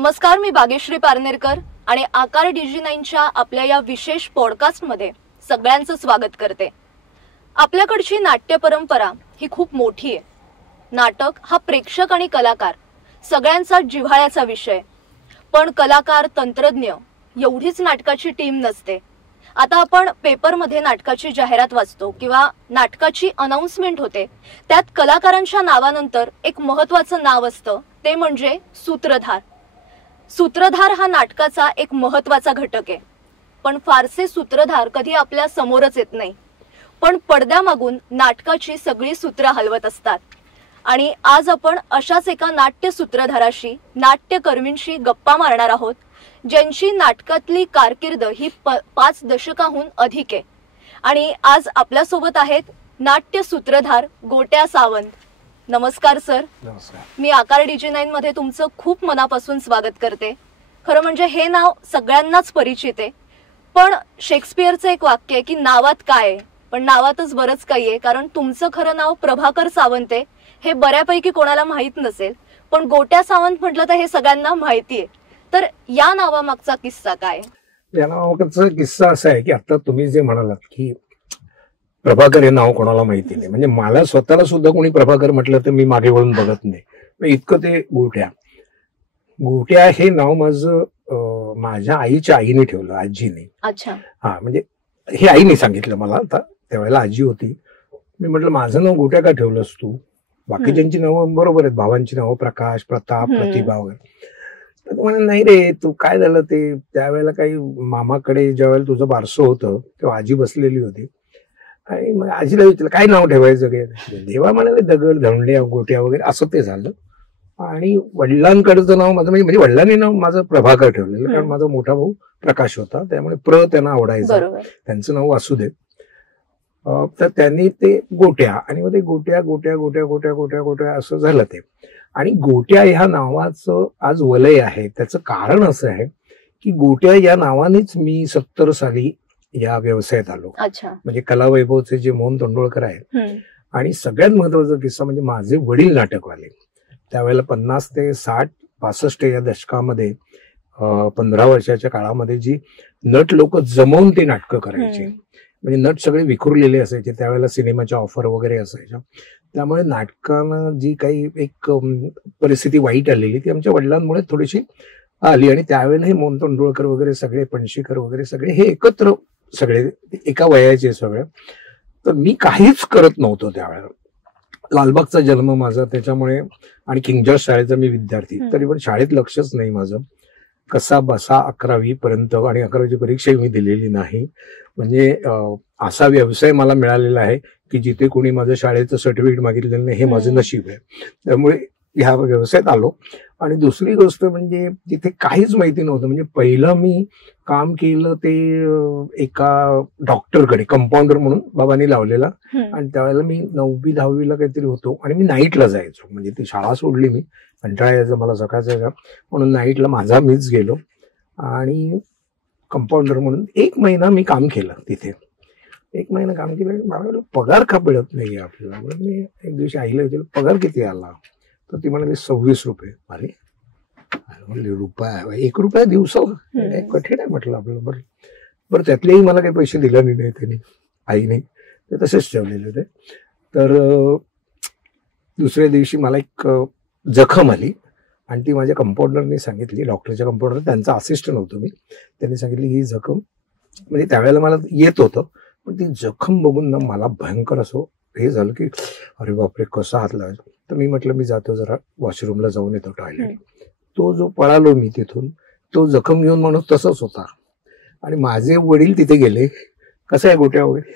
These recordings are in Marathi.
नमस्कार, मी भाग्यश्री पारनेरकर आणि आकार DG9च्या आपल्या या विशेष पॉडकास्टमध्ये सगळ्यांचं स्वागत करते। आपल्याकडची नाट्य परंपरा ही खूप मोठी आहे। नाटक हा प्रेक्षक आणि कलाकार सगळ्यांचा जिव्हाळ्याचा विषय, पण कलाकार तंत्रज्ञ एवढीच नाटकाची टीम नसते। आता आपण पेपरमध्ये नाटकाची जाहिरात वाचतो किंवा नाटकाची अनाउन्समेंट होते, त्यात कलाकारांच्या नावानंतर एक महत्त्वाचं नाव असतं, ते म्हणजे सूत्रधार। सूत्रधार हा नाटकाचा एक महत्त्वाचा घटक आहे, पण फारसे सूत्रधार कधी आपल्या समोरच येत नाही, पण पडद्यामागून नाटकाची सगळी सूत्र हलवत असतात। आणि आज आपण अशाच एका नाट्य सूत्रधाराशी, नाट्यकर्मींशी गप्पा मारणार आहोत, ज्यांची नाटकातली कारकीर्द ही 5 दशकाहून अधिक आहे। आणि आज आपल्या सोबत आहेत नाट्य सूत्रधार गोट्या सावंत। नमस्कार सर। नमस्कार। मी आकार DG9 मध्ये तुमचं खूप मनापासून स्वागत करते। खरं म्हणजे हे नाव सगळ्यांनाच परिचित आहे, पण शेक्सपियरचं एक वाक्य आहे की नावात काय आहे, पण नावातच बरंच काही आहे। कारण तुमचं खरं नाव प्रभाकर सावंत आहे, हे बऱ्यापैकी कोणाला माहित नसेल, पण गोट्या सावंत म्हटलं तर हे सगळ्यांना माहिती आहे। तर या नावामागचा किस्सा काय? या नावामागचा किस्सा असा आहे की आता तुम्ही जे म्हणालात की प्रभाकर हे नाव कोणाला माहिती नाही, म्हणजे मला स्वतःला सुद्धा कोणी प्रभाकर म्हटलं तर मी मागे वळून बघत नाही, इतकं ते गोट्या। गोट्या हे नाव माझं माझ्या आईच्या आईने ठेवलं, आजीने। अच्छा। हा, म्हणजे हे आईने सांगितलं मला। आता त्यावेळेला आजी होती, मी म्हटलं माझं नाव गोट्या का ठेवलंस तू? बाकीच्यांची नावं बरोबर आहेत, भावांची नावं प्रकाश, प्रताप, प्रतिभा वगैरे। तर म्हणे नाही रे, तू काय झालं ते त्यावेळेला काही मामाकडे ज्यावेळेला तुझं बारसं होतं तेव्हा आजी बसलेली होती आणि मग आजीला विचारलं काय नाव ठेवायचं काय? देवा म्हणाले दगड, धोंड्या, गोट्या वगैरे असं ते झालं। आणि वडिलांकडचं नाव माझं म्हणजे वडिलांनी नाव माझं प्रभाकर ठेवलेलं, कारण माझा मोठा भाऊ प्रकाश होता, त्यामुळे त्यांना आवडायचं, त्यांचं नाव वासुदेव। तर त्यांनी ते गोट्या आणि मग ते गोट्या गोट्या गोट्या गोट्या गोट्या गोट्या असं झालं ते। आणि गोट्या ह्या नावाचं आज वलय आहे। त्याचं कारण असं आहे की गोट्या या नावानेच मी 70 साली या व्यवसायात आलो। म्हणजे कलावैभवचे जे मोहन तोंडोळकर आहेत, आणि सगळ्यात महत्वाचा किस्सा म्हणजे माझे वडील नाटकवाले। त्यावेळेला 50 ते 60 65 या दशकामध्ये 15 वर्षाच्या काळामध्ये जी नट लोक जमवून ते नाटकं करायचे, म्हणजे नट सगळे विखुरलेले असायचे, त्यावेळेला सिनेमाच्या ऑफर वगैरे असायच्या, त्यामुळे नाटकानं जी काही एक परिस्थिती वाईट आलेली ती आमच्या वडिलांमुळे थोडीशी आली। आणि त्यावेळेला हे मोहन तोंडोळकर वगैरे सगळे, पणशीकर वगैरे सगळे हे एकत्र, सगळे एका वयाचे सगळे। तर मी काहीच करत नव्हतो त्यावेळेला, लालबागचा जन्म माझा, त्याच्यामुळे, आणि किंग जॉर्ज शाळेचा मी विद्यार्थी, तरी पण शाळेत लक्षच नाही माझं, कसा बसा 11वी पर्यंत, आणि 11वीची परीक्षा मी दिलेली नाही। म्हणजे असा व्यवसाय मला मिळालेला आहे की जिथे कोणी माझं शाळेचं सर्टिफिकेट मागितलेलं नाही, हे माझं नशीब आहे। त्यामुळे ह्या व्यवसायात आलो। आणि दुसरी गोष्ट म्हणजे तिथे काहीच माहिती नव्हतं, म्हणजे पहिलं मी काम केलं ते एका डॉक्टरकडे, कंपाऊंडर म्हणून बाबांनी लावलेला, आणि त्यावेळेला मी 9वी 10वीला काहीतरी होतो, आणि मी नाईटला जायचो, म्हणजे ती शाळा सोडली मी, कंटाळा यायचा मला सकाळचा, म्हणून नाईटला माझा मीच गेलो आणि कंपाऊंडर म्हणून 1 महिना मी काम केलं तिथे। 1 महिना काम केलं, मला पगार का मिळत नाही आपल्याला? मी एक दिवशी आईला विचारलं पगार किती आला? तर ती म्हणाली 26 रुपये। अरे म्हणले रुपया, 1 रुपया दिवसाला, कठीण आहे म्हटलं आपल्याला। बरं त्यातलेही मला काही पैसे दिले नाही त्यांनी, आईने, ते तसेच ठेवलेले होते। तर दुसऱ्या दिवशी मला एक जखम आली, आणि ती माझ्या कंपाऊंडरने सांगितली, डॉक्टरच्या कंपाऊंडर, त्यांचा असिस्टंट होतो मी, त्यांनी सांगितली ही जखम, म्हणजे त्यावेळेला मला येत होतं, पण ती जखम बघून ना मला भयंकर असं हे झालं की अरे बापरे, कसा हात लावायचा? तर मी म्हटलं मी जातो जरा वॉशरूमला जाऊन येतो, टॉयलेट। तो जो पळालो मी तिथून, तो जखम घेऊन माणूस तसंच होता। आणि माझे वडील तिथे गेले, कसं आहे गोट्या वगैरे,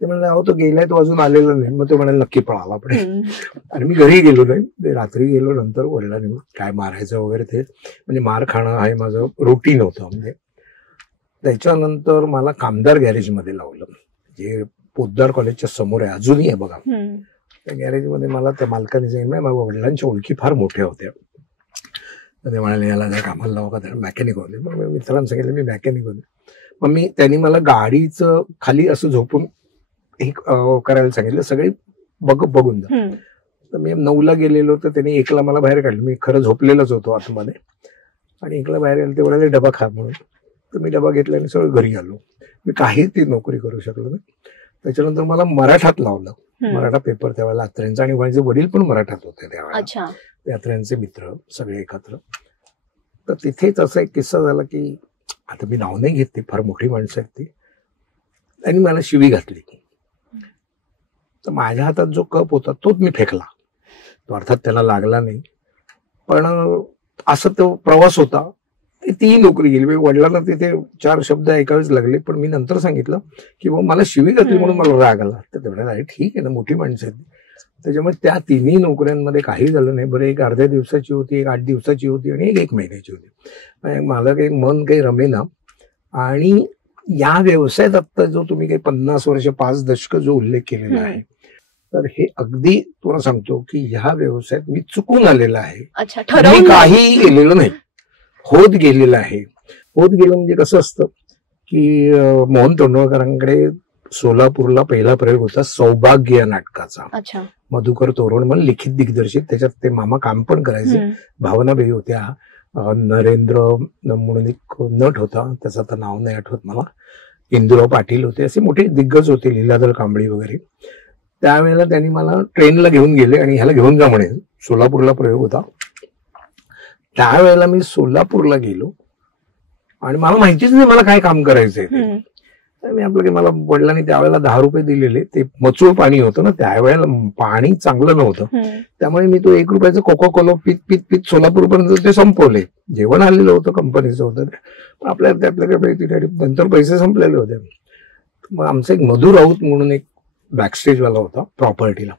ते म्हणाले अहो तो गेलाय, तो अजून आलेला नाही। मग ते म्हणाले नक्की पळाला पण। आणि मी घरी गेलो नाही, ते रात्री गेलो, नंतर वडिलांनी काय मारायचं वगैरे, ते म्हणजे मार खाणं हे माझं रुटीन होतं। म्हणजे त्याच्यानंतर मला कामदार गॅरेजमध्ये लावलं, जे पोद्दार कॉलेजच्या समोर आहे, अजूनही आहे बघा। त्या गॅरेजमध्ये मला त्या मालकाने सांगितलं, माझ्या वडिलांच्या ओळखी फार मोठ्या होत्या, ते म्हणाले याला जर कामाला लावा का, त्याला मेकॅनिक होते। मग मित्रांनी सांगितलं मी मेकॅनिक होते। मग त्यांनी मला गाडीचं खाली असं झोपून एक करायला सांगितलं, सगळे बघून जा। तर मी 9ला गेलेलो, तर त्यांनी 1ला मला बाहेर काढलं, मी खरं झोपलेलोच होतो आतमध्ये। आणि इकडे बाहेर आलो ते म्हणाले डबा खा म्हणून. तर मी डबा घेतला आणि सगळं घरी आलो. मी काही ती नोकरी करू शकलो नाही. त्याच्यानंतर मला मराठात लावलं. मराठा पेपर त्यावेळेला अत्र्यांचा, आणि माझे वडील पण मराठात होते त्यावेळेला, अत्र्यांचे मित्र सगळे एकत्र. तर तिथेच असा एक किस्सा झाला की आता मी नाव नाही घेत, ती फार मोठी माणसं आहेत ती, त्यांनी मला शिवी घातली. तर माझ्या हातात जो कप होता तोच मी फेकला. तो अर्थात त्याला लागला नाही, पण असं तो प्रवास होता. ती नोकरी गेली. वडिलांना तिथे 4 शब्द ऐकावेच लागले, पण मी नंतर सांगितलं की मला शिवी घातली म्हणून मला राग आला. तर तेवढ्या ठीक आहे ना, मोठी माणसं आहेत. त्याच्यामुळे त्या तिन्ही नोकऱ्यांमध्ये काही झालं नाही. बरं, एक अर्ध्या दिवसाची होती, एक 8 दिवसाची होती, आणि एक महिन्याची होती. मला काही मन काही रमेना. आणि या व्यवसायात आता जो तुम्ही काही 50 वर्ष 5 दशक जो उल्लेख केलेला आहे, तर हे अगदी तुला सांगतो की ह्या व्यवसायात मी चुकून आलेला आहे. मी काहीही केलेलं नाही, होत गेलेलं आहे. होत गेलं म्हणजे कसं असतं की मोहन तोंडवळकरांकडे सोलापूरला पहिला प्रयोग होता सौभाग्य या नाटकाचा. मधुकर तोरण म्हणून लिखित दिग्दर्शित. त्याच्यात ते मामा काम पण करायचे. भावनाबाई होत्या, नरेंद्र म्हणून एक नट होता, त्याचं आता नाव नाही आठवत मला, इंदुराव पाटील होते, असे मोठे दिग्गज होते, लीलाधर कांबळी वगैरे. त्यावेळेला त्यांनी मला ट्रेनला घेऊन गेले आणि ह्याला घेऊन जा म्हणे. सोलापूरला प्रयोग होता. त्यावेळेला मी सोलापूरला गेलो आणि मला माहितीच नाही मला काय काम करायचंय. मी आपलं की मला वडिलांनी त्यावेळेला 10 रुपये दिलेले. ते मचूळ पाणी होतं ना, त्यावेळेला पाणी चांगलं नव्हतं, त्यामुळे मी तो 1 रुपयाचं कोको कोला पीत सोलापूरपर्यंत ते संपवले. जेवण आलेलं होतं, कंपनीचं होतं, पण आपल्याकडे नंतर पैसे संपलेले होते. मग आमचा एक मधु राऊत म्हणून एक बॅकस्टेज वाला होता प्रॉपर्टीला.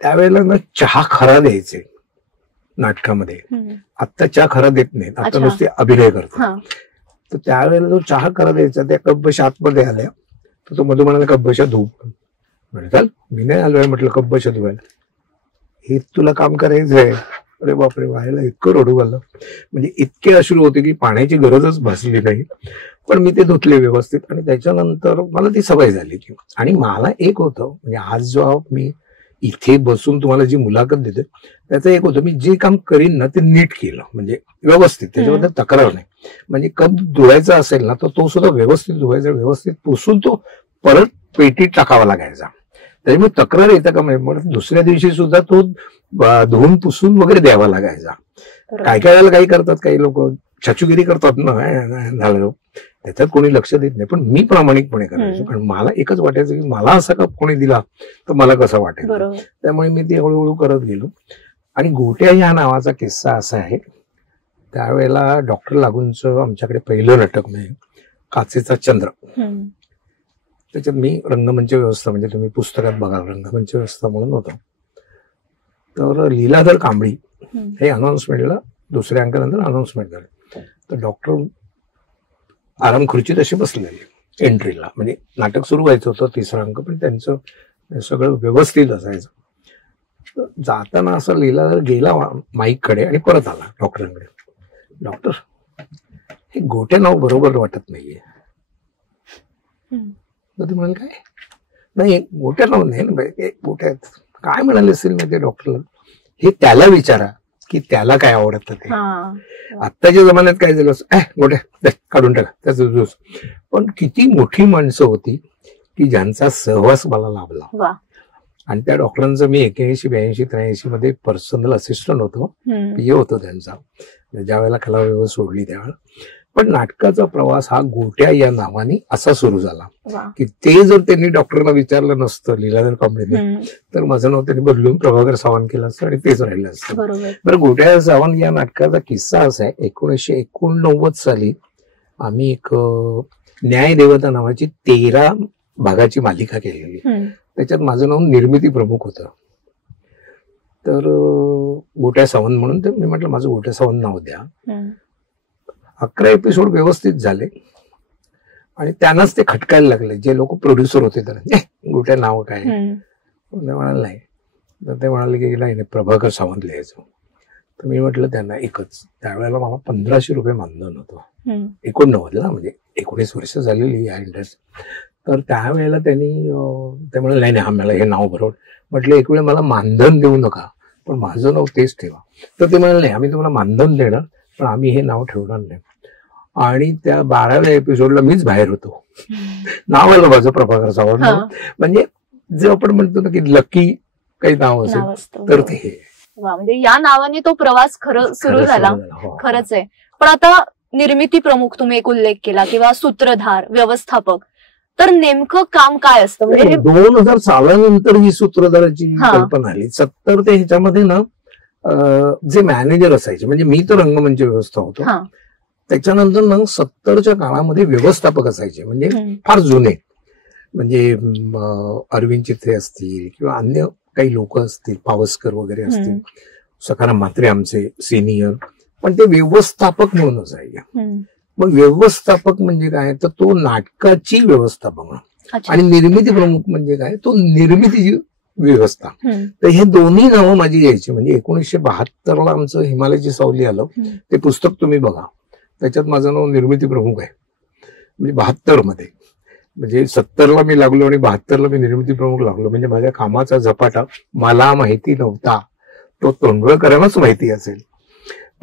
त्यावेळेला ना चहा खरा द्यायचे नाटकामध्ये. आत्ता चहा खरा देत नाही, आता नुसते अभिनय करतात. तर त्यावेळेला जो चहा खरा द्यायचा, त्या कब्बशा आतमध्ये आल्या. तर तो मधू म्हणाला कब्बशा धुव. चाल, मी नाही आलोय म्हटलं कब्बशा धुवायला. हे तुला काम करायचंय? अरे बापरे, व्हायला इतकं रडू आलं. म्हणजे इतके अश्रू होते की पाण्याची गरजच भासली नाही. पण मी ते धुतले व्यवस्थित, आणि त्याच्यानंतर मला ती सवय झाली. आणि मला एक होतं, म्हणजे आज जो मी इथे बसून तुम्हाला जी मुलाखत देते, त्याचं एक होतं, मी जे काम करीन ना ते नीट केलं, म्हणजे व्यवस्थित, त्याच्याबद्दल तक्रार नाही. म्हणजे कप धुवायचा असेल ना तर तो सुद्धा व्यवस्थित धुवायचा, व्यवस्थित पुसून तो परत पेटीत टाकावा लागायचा. त्याच्यामुळे तक्रार येतं का म्हणजे दुसऱ्या दिवशी सुद्धा तो धुवून पुसून वगैरे द्यावा लागायचा. काय काय वेळेला काही करतात काही लोक, छचुगिरी करतात ना, झालं त्याच्यात कोणी लक्ष देत नाही. पण मी प्रामाणिकपणे करायचो, कारण मला एकच वाटायचं की मला असा कप कोणी दिला तर मला कसं वाटेल. त्यामुळे मी ते हळूहळू करत गेलो. आणि गोट्या ह्या नावाचा किस्सा असा आहे, त्यावेळेला डॉक्टर लागूंचं आमच्याकडे पहिलं नाटक म्हणजे काचेचा चंद्र, त्याच्यात मी रंगमंच व्यवस्था, म्हणजे तुम्ही पुस्तकात बघाल रंगमंच व्यवस्था म्हणून होतं. तर लीलाधर कांबळी हे अनाउन्समेंटला दुसऱ्या अंकानंतर अनाउन्समेंट झाले. तर डॉक्टर आराम खुर्चीत असे बसलेले एंट्रीला, म्हणजे नाटक सुरू व्हायचं होतं 3रा अंक, पण त्यांचं सगळं व्यवस्थित असायचं. जाताना असं लीलाधर गेला माईककडे आणि परत आला डॉक्टरांकडे. डॉक्टर, हे गोट्या नाव बरोबर वाटत नाहीये. तर ते म्हणाले काय नाही, गोट्या नाव नाही ना, गोट्या काय म्हणाले असेल ना ते डॉक्टरला. हे त्याला विचारा की त्याला काय आवडतं ते. आत्ताच्या जमान्यात काय झालं, गोट्या काढून टाका त्याचा ज्यूस. पण किती मोठी माणसं होती की ज्यांचा सहवास मला लाभला. आणि त्या डॉक्टरांचं मी 81, 82, 83 मध्ये पर्सनल असिस्टंट होतो, पीए होतो त्यांचा, ज्या वेळेला कलाविभाग सोडली त्यावेळेला. पण नाटकाचा प्रवास हा गोट्या या नावाने असा सुरू झाला की ते जर त्यांनी डॉक्टरना विचारलं नसतं लीलाधर कांबळेने, तर माझं नाव त्यांनी बदलून प्रभाकर सावंत केलं असतं आणि तेच राहिलं असतं. बरं, गोट्या सावंत या नाटकाचा किस्सा असा आहे, 1989 साली आम्ही एक न्यायदेवता नावाची 13 भागाची मालिका केलेली. त्याच्यात माझं नाव निर्मिती प्रमुख होतं. तर गोट्या सावंत म्हणून, तर मी म्हटलं माझं गोट्या सावंत नाव द्या. 11 एपिसोड व्यवस्थित झाले आणि त्यांनाच ते खटकायला लागले जे लोक प्रोड्युसर होते. तर गोट्या नाव काय म्हणाल नाही. तर ते म्हणाले की नाही प्रभाकर सावंत लिहायचं. तर मी म्हटलं त्यांना एकच, त्यावेळेला मला 1500 रुपये मानधन होतं 89ला, म्हणजे 19 वर्ष झालेली या इंडस्ट्री. तर त्यावेळेला त्यांनी ते म्हणाले नाही आम्हाला हे नाव बरोबर. म्हटलं एक वेळ मला मानधन देऊ नका, पण माझं नाव तेच ठेवा. तर ते म्हणाले नाही आम्ही तुम्हाला मानधन देणार, पण आम्ही हे नाव ठेवणार नाही. आणि त्या 12व्या एपिसोडला मीच बाहेर होतो. नाव आलं माझं प्रभाकर सावंत. म्हणजे जे आपण म्हणतो ना की लकी काही नाव असेल तर ते हे. म्हणजे या नावाने तो प्रवास खरं सुरू झाला. खरंच आहे. पण आता निर्मिती प्रमुख तुम्ही एक उल्लेख केला किंवा सूत्रधार, व्यवस्थापक, तर नेमकं काम काय असतं? म्हणजे 2000 सालानंतर ही सूत्रधाराची कल्पना आली. 70 ते ह्याच्यामध्ये ना जे मॅनेजर असायचे, म्हणजे मी तर रंगमंच व्यवस्था होतो, त्याच्यानंतर ना 70च्या काळामध्ये व्यवस्थापक असायचे, म्हणजे फार जुने, म्हणजे अरविंद चित्रे असतील किंवा अन्य काही लोक असतील, पावसकर वगैरे असतील, सखाराम म्हात्रे आमचे सिनियर, पण ते व्यवस्थापक म्हणून असायचे. मग व्यवस्थापक म्हणजे काय, तर तो नाटकाची व्यवस्था बघणं, आणि निर्मिती प्रमुख म्हणजे काय, तो निर्मितीची व्यवस्था. तर हे दोन्ही नावं माझी यायची. म्हणजे 1972ला आमचं हिमालयाची सावली आलं, ते पुस्तक तुम्ही बघा, त्याच्यात माझं नाव निर्मिती प्रमुख आहे. म्हणजे 72 मध्ये, म्हणजे 70ला मी लागलो आणि 72ला मी निर्मिती प्रमुख लागलो. म्हणजे माझ्या कामाचा झपाटा मला माहिती नव्हता, तो तोंडवळकरांनाच माहिती असेल,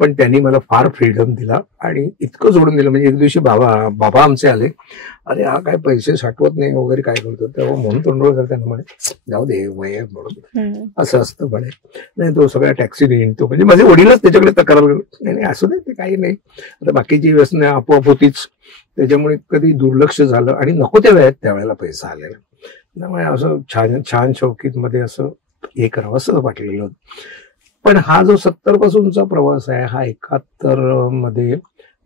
पण त्यांनी मला फार फ्रीडम दिला आणि इतकं जोडून दिलं. म्हणजे एक दिवशी बाबा आमचे आले, अरे हा काय पैसे साठवत नाही वगैरे काय करतो, तेव्हा म्हणून तोंडवळकर त्यांना म्हणे जाऊ दे वय म्हणून, असं असतं म्हणे, नाही तो सगळ्या टॅक्सीने येतो. म्हणजे माझे वडीलच त्याच्याकडे तक्रार नाही असू दे, ते काही नाही, आता बाकीची व्यसनं आपोआप होतीच, त्याच्यामुळे कधी दुर्लक्ष झालं आणि नको त्या वेळेत त्यावेळेला पैसा आलेला, त्यामुळे असं छान छान शौकीत मध्ये असं हे करावं असं वाटलेलं. पण हा जो 70 पासूनचा प्रवास आहे, हा 71 मध्ये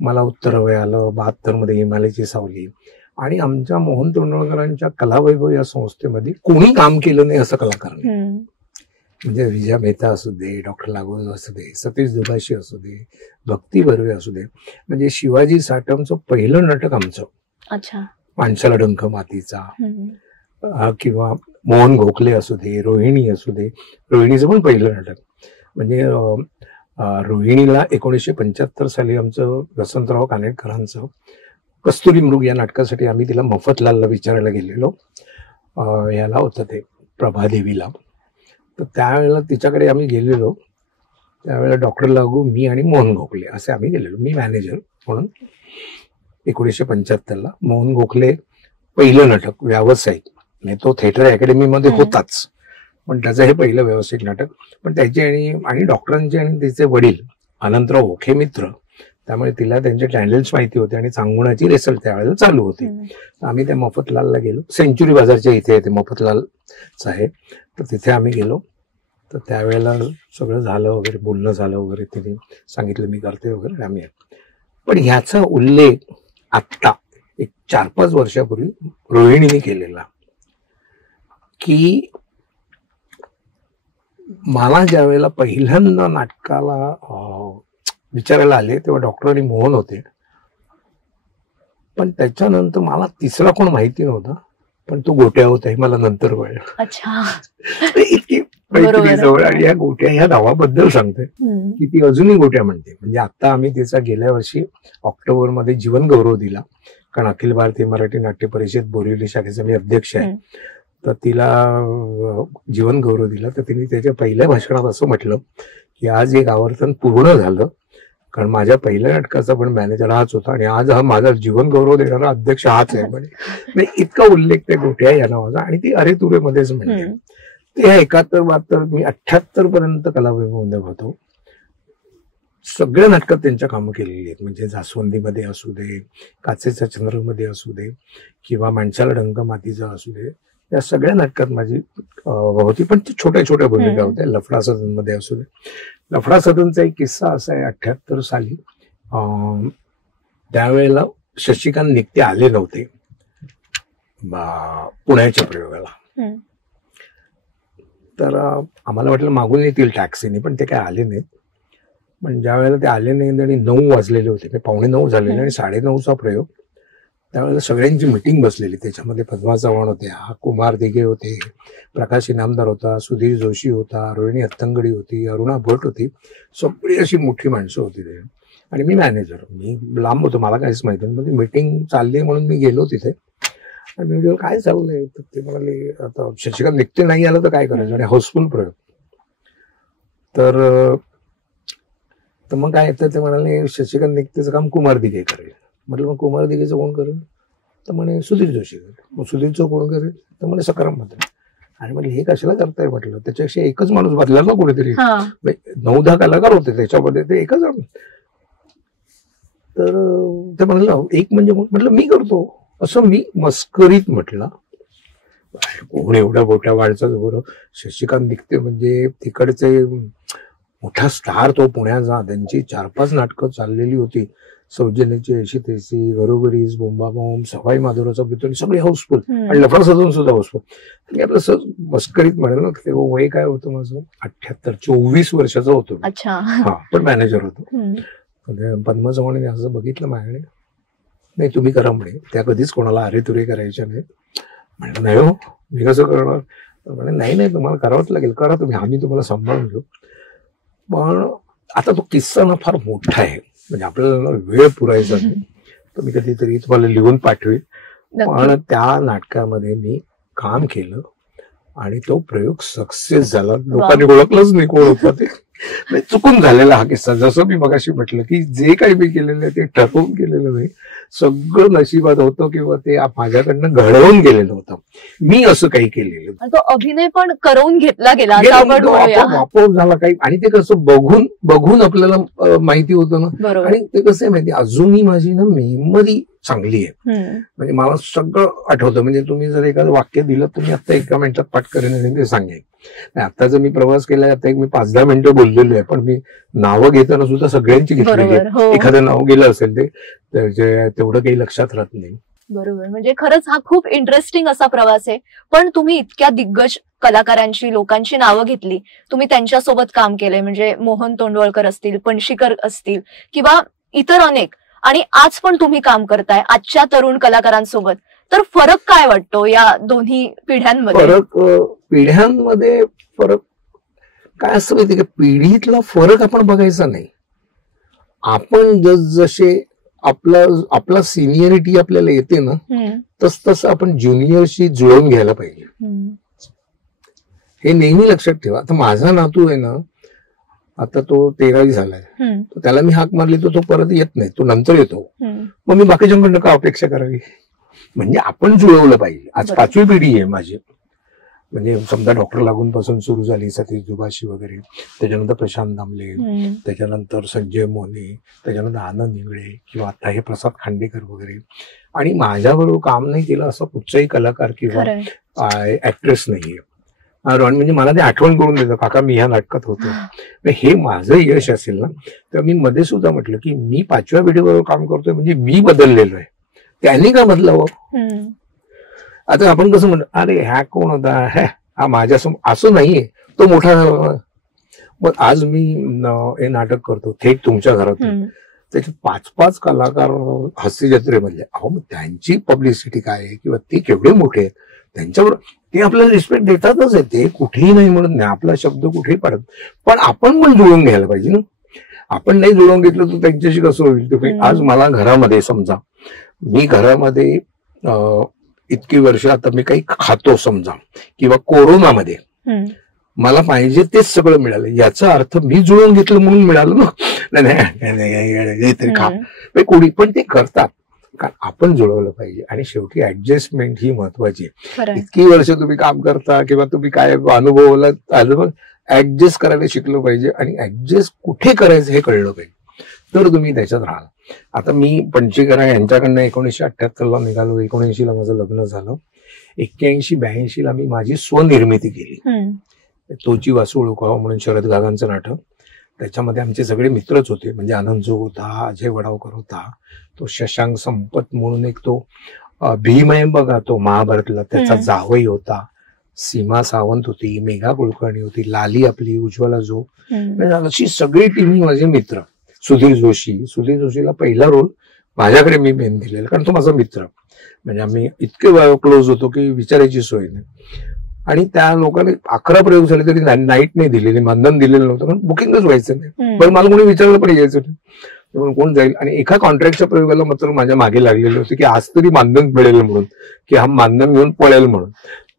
मला उत्तरवय आलं, 72 मध्ये हिमालयाची सावली, आणि आमच्या मोहन तोंडवळकरांच्या कलावैभव या संस्थेमध्ये कोणी काम केलं नाही असं कलाकार नाही. म्हणजे विजया मेहता असू दे, डॉक्टर लागोज असू दे, सतीश दुभाषी असू दे, भक्ती बर्वे असू दे, म्हणजे शिवाजी साटमचं पहिलं नाटक आमचं, माणसाला डंख मातीचा, किंवा मोहन गोखले असू दे, रोहिणी असू दे, रोहिणीचं पण पहिलं नाटक. म्हणजे रोहिणीला 1975 साली आमचं वसंतराव कानेटकरांचं कस्तुरी मृग या नाटकासाठी आम्ही तिला मफतलालला विचारायला गेलेलो, याला होतं ते प्रभादेवीला. तर त्यावेळेला तिच्याकडे आम्ही गेलेलो, त्यावेळेला डॉक्टर लागू, मी आणि मोहन गोखले असे आम्ही गेलेलो, मी मॅनेजर म्हणून. 1975ला मोहन गोखले पहिलं नाटक व्यावसायिक, म्हणजे तो थिएटर अकॅडमीमध्ये होताच, पण त्याचं हे पहिलं व्यावसायिक नाटक. पण त्याचे आणि डॉक्टरांचे आणि तिचे वडील अनंतराव ओखे मित्र, त्यामुळे तिला त्यांचे टॅलेंट्स माहिती होते आणि चांगुणाची रेसल त्यावेळेला चालू होती. आम्ही त्या मफतलालला गेलो, सेंच्युरी बाजारच्या इथे ते मफतलालचं आहे, तर तिथे आम्ही गेलो. तर त्यावेळेला सगळं झालं वगैरे, बोलणं झालं वगैरे, तिने सांगितलं मी करते वगैरे, आम्ही. पण ह्याचा उल्लेख आत्ता एक 4-5 वर्षापूर्वी रोहिणीने केलेला, की मला ज्या वेळेला पहिल्यांदा नाटकाला विचारायला आले तेव्हा डॉक्टर आणि मोहन होते, पण त्याच्यानंतर मला तिसरा कोण माहिती नव्हता, पण तो गोट्या होता हे मला नंतर कळलं. इतकी मैत्री जवळ. आणि या गोट्या ह्या नावाबद्दल सांगते की ती अजूनही गोट्या म्हणते. म्हणजे आता आम्ही तिचा गेल्या वर्षी ऑक्टोबरमध्ये जीवन गौरव दिला, कारण अखिल भारतीय मराठी नाट्य परिषद बोरिवली शाखेचा मी अध्यक्ष आहे, तर तिला जीवन गौरव दिला. तर तिने त्याच्या पहिल्या भाषणात असं म्हटलं की आज एक आवर्तन पूर्ण झालं, कारण माझ्या पहिल्या नाटकाचा पण मॅनेजर हाच होता आणि आज हा माझा जीवन गौरव देणारा अध्यक्ष हाच आहे म्हणे. इतका उल्लेख त्या गोट्या या नावाचा. आणि ती अरे तुरे मध्येच म्हणते. ते 71-72 मी 78 पर्यंत कलावैभवमध्ये होतो. सगळ्या नाटकात त्यांच्या कामं केलेली आहेत. म्हणजे जास्वंदीमध्ये असू दे, काचेच्या चंद्रमध्ये असू दे, किंवा माणसाला डंक मातीचा असू दे, या सगळ्या नाटकात माझी होती. पण ती छोट्या छोट्या भूमिका होत्या. लफडा सदन मध्ये असू दे. लफडा सदनचा एक किस्सा असा आहे, 78 साली त्यावेळेला शशिकांत नित्य आले नव्हते पुण्याच्या प्रयोगाला. तर आम्हाला वाटलं मागून येतील टॅक्सीने, पण ते काय आले नाहीत. पण ज्या वेळेला ते आले नाहीत आणि 9 वाजलेले होते, 9:45 झालेले आणि 9:30चा प्रयोग, त्यावेळेला सगळ्यांची मिटिंग बसलेली. त्याच्यामध्ये पद्मा चव्हाण होते, कुमार दिघे होते, प्रकाश इनामदार होता, सुधीर जोशी होता, रोहिणी हत्तंगडी होती, अरुणा भट होती. सगळी अशी मोठी माणसं होती ते. आणि मी मॅनेजर, मी लांब होतो, मला काहीच माहिती नाही. म्हणजे मिटिंग चालली म्हणून मी गेलो तिथे आणि मी काय चाललंय, तर ते म्हणाले आता शशिकांत निघते नाही आलं तर काय करायचं, आणि हाऊसफुल प्रयोग. तर तर मग काय येतं ते म्हणाले शशिकांत निकतेचं काम कुमार दिघे करेल. म्हटलं मग कुमार दिघेचं कोण करेल? तर म्हणे सुधीर जोशी करेल. मग सुधीरचं कोण करेल? तर म्हणे सकाराम म्हात्रे. आणि म्हटलं हे कशाला करताय म्हटलं, त्याच्यापेक्षा एकच माणूस बदला ना कोणीतरी. 9-10 कलाकार होते त्याच्यामध्ये, ते एकच. तर ते म्हटलं एक म्हणजे म्हटलं मी करतो असं मी मस्करीत म्हटलं. कोण एवढ्या मोठ्या माणसाचं बरं, शशिकांत निकते म्हणजे तिकडचे मोठा स्टार तो पुण्याचा. त्यांची 4-5 नाटकं चाललेली होती. सौजन्याची 80 तेसी, घरोघरीच, बोंबाबोंब, सवाई माधवरावचा पितून, सगळे हाऊसफुल. आणि लफडा सजून सुद्धा हाऊसफुल. मी आपलं मस्करीत म्हणेल ना, ते वय काय होतं माझं 78, 24 वर्षाचा होतो. हा, पण मॅनेजर होतो. पद्मा चव्हाण असं बघितलं माझ्याकडे, नाही तुम्ही करा म्हणे. त्या कधीच कोणाला अरे तुरे करायच्या नाही. म्हणलं नाही हो, मी कसं करणार? म्हणे नाही नाही तुम्हाला करावंच लागेल, करा तुम्ही, आम्ही तुम्हाला सांभाळून घेऊ. पण आता तो किस्सा ना फार मोठा आहे, म्हणजे आपल्याला वेळ पुरायचा नाही, तर मी कधीतरी तुम्हाला लिहून पाठवेल. पण त्या नाटकामध्ये मी काम केलं आणि तो प्रयोग सक्सेस झाला. लोकांनी ओळखलंच नाही कोण होतं ते. चुकून झालेला हा किस्सा. जसं मी मगाशी म्हटलं की जे काही मी केलेलं आहे ते ठरवून केलेलं नाही, सगळं नशिबात होतं किंवा ते माझ्याकडनं घडवून गेलेलं होतं. मी असं काही केलेलं. तो अभिनय पण करवून घेतला गेला आपोआप झाला काही. आणि ते कसं बघून आपल्याला माहिती होतं ना. आणि ते कसं आहे माहिती, अजूनही माझी ना मेमरी चांगली आहे. म्हणजे मला सगळं आठवतं. म्हणजे तुम्ही जर एखादं वाक्य दिलं तर मी आता 1 मिनिटात पाठ करेन ते सांगेन. आता जर मी प्रवास केलाय, आता मी 5-10 मिनिटं बोललेलो आहे, पण मी नावं घेताना सुद्धा सगळ्यांची घेतलेली आहे. एखादं नाव गेलं असेल ते तेवढं काही लक्षात राहत नाही. बरोबर. म्हणजे खरंच हा खूप इंटरेस्टिंग असा प्रवास आहे. पण तुम्ही इतक्या दिग्गज कलाकारांची, लोकांची नावं घेतली, तुम्ही त्यांच्यासोबत काम केलंय, म्हणजे मोहन तोंडवळकर असतील, पणशीकर असतील किंवा इतर अनेक, आणि आज पण तुम्ही काम करताय आजच्या तरुण कलाकारांसोबत. तर फरक काय वाटतो या दोन्ही पिढ्यांमध्ये? पिढ्यांमध्ये फरक काय असतं माहिती का, पिढीतला फरक आपण बघायचा नाही. आपण जसे आपला सिनियरिटी आपल्याला येते ना, तसं आपण ज्युनियरशी जुळवून घ्यायला पाहिजे. हे नेहमी लक्षात ठेवा. आता माझा नातू आहे ना, आता तो 13वी झालाय, त्याला मी हाक मारली तर तो परत येत नाही, तो नंतर येतो. मग मी बाकीच्यांकडनं का अपेक्षा करावी? म्हणजे आपण जुळवलं पाहिजे. आज 5वी पिढी आहे माझी. म्हणजे समजा डॉक्टर लागून पासून सुरू झाली, सतीश दुभाषी वगैरे, त्याच्यानंतर प्रशांत दामले, त्याच्यानंतर संजय मोने, त्याच्यानंतर आनंद इंगळे किंवा आता हे प्रसाद खांडेकर वगैरे. आणि माझ्याबरोबर काम नाही केलं असं कुठचाही कलाकार किंवा ऍक्ट्रेस नाहीये. म्हणजे मला ते आठवण करून देतं, काका मी ह्या नाटकात होतो. हे माझं यश असेल ना, तर मी मध्ये सुद्धा म्हटलं की मी 5व्या पिढीबरोबर काम करतोय म्हणजे मी बदललेलो आहे, त्यांनी का बदलावं? आता आपण कसं म्हणतो, अरे ह्या कोण होता, हा माझ्यासमोर, असं नाहीये, तो मोठा. मग आज मी हे नाटक करतो थेट तुमच्या घरातून, त्याचे 5-5 कलाकार हास्य जत्रेमधले. अहो मग त्यांची पब्लिसिटी काय आहे किंवा ते केवढे मोठे आहेत, त्यांच्यावर ते आपल्याला रिस्पेक्ट देतातच आहे. ते कुठेही नाही म्हणत नाही, आपला शब्द कुठेही पडत. पण आपण पण जुळवून घ्यायला पाहिजे ना. आपण नाही जुळवून घेतलं तर त्यांच्याशी कसं होईल? आज मला घरामध्ये, समजा मी घरामध्ये इतकी वर्ष आता मी काही खातो समजा, किंवा कोरोनामध्ये मला पाहिजे तेच सगळं मिळालं, याचा अर्थ मी जुळवून घेतलं म्हणून मिळालं ना. नाही तरी खा, कोणी पण ते करतात, कारण आपण जुळवलं पाहिजे. आणि शेवटी ऍडजस्टमेंट ही महत्वाची आहे. इतकी वर्ष तुम्ही काम करता किंवा तुम्ही काय अनुभवला, ऍडजस्ट करायला शिकलं पाहिजे. आणि ऍडजस्ट कुठे करायचं हे कळलं पाहिजे, तर तुम्ही त्याच्यात राहाल. आता मी पणशीकर यांच्याकडनं 1978ला निघालो, 79ला माझं लग्न झालं, 81-82ला मी माझी स्वनिर्मिती केली. तोची वासू ओळखावं म्हणून शरद गागांचं नाटक. त्याच्यामध्ये आमचे सगळे मित्रच होते, म्हणजे आनंद जोग होता, अजय वडावकर होता, तो शशांक संपत म्हणून एक तो भीम आहे बघा, तो महाभारतला, त्याचा जावई होता, सीमा सावंत होती, मेघा कुलकर्णी होती, लाली आपली, उज्ज्वला जो, अशी सगळी टीम माझे मित्र. सुधीर जोशीला पहिला रोल माझ्याकडे मी मेन दिलेला, कारण तो माझा मित्र. म्हणजे आम्ही इतके क्लोज होतो की विचारायची सोय नाही. आणि त्या लोकांनी 11 प्रयोग झाले तरी नाईट नाही दिलेली, मानधन दिलेलं नव्हतं, कारण बुकिंगच व्हायचं नाही. पण मला कोणी विचारलं पण यायचं नाही, कोण जाईल. आणि एका कॉन्ट्रॅक्टच्या प्रयोगाला मात्र माझ्या मागे लागलेले होते की आज तरी मानधन मिळेल म्हणून, की हा मानधन घेऊन पळेल म्हणून.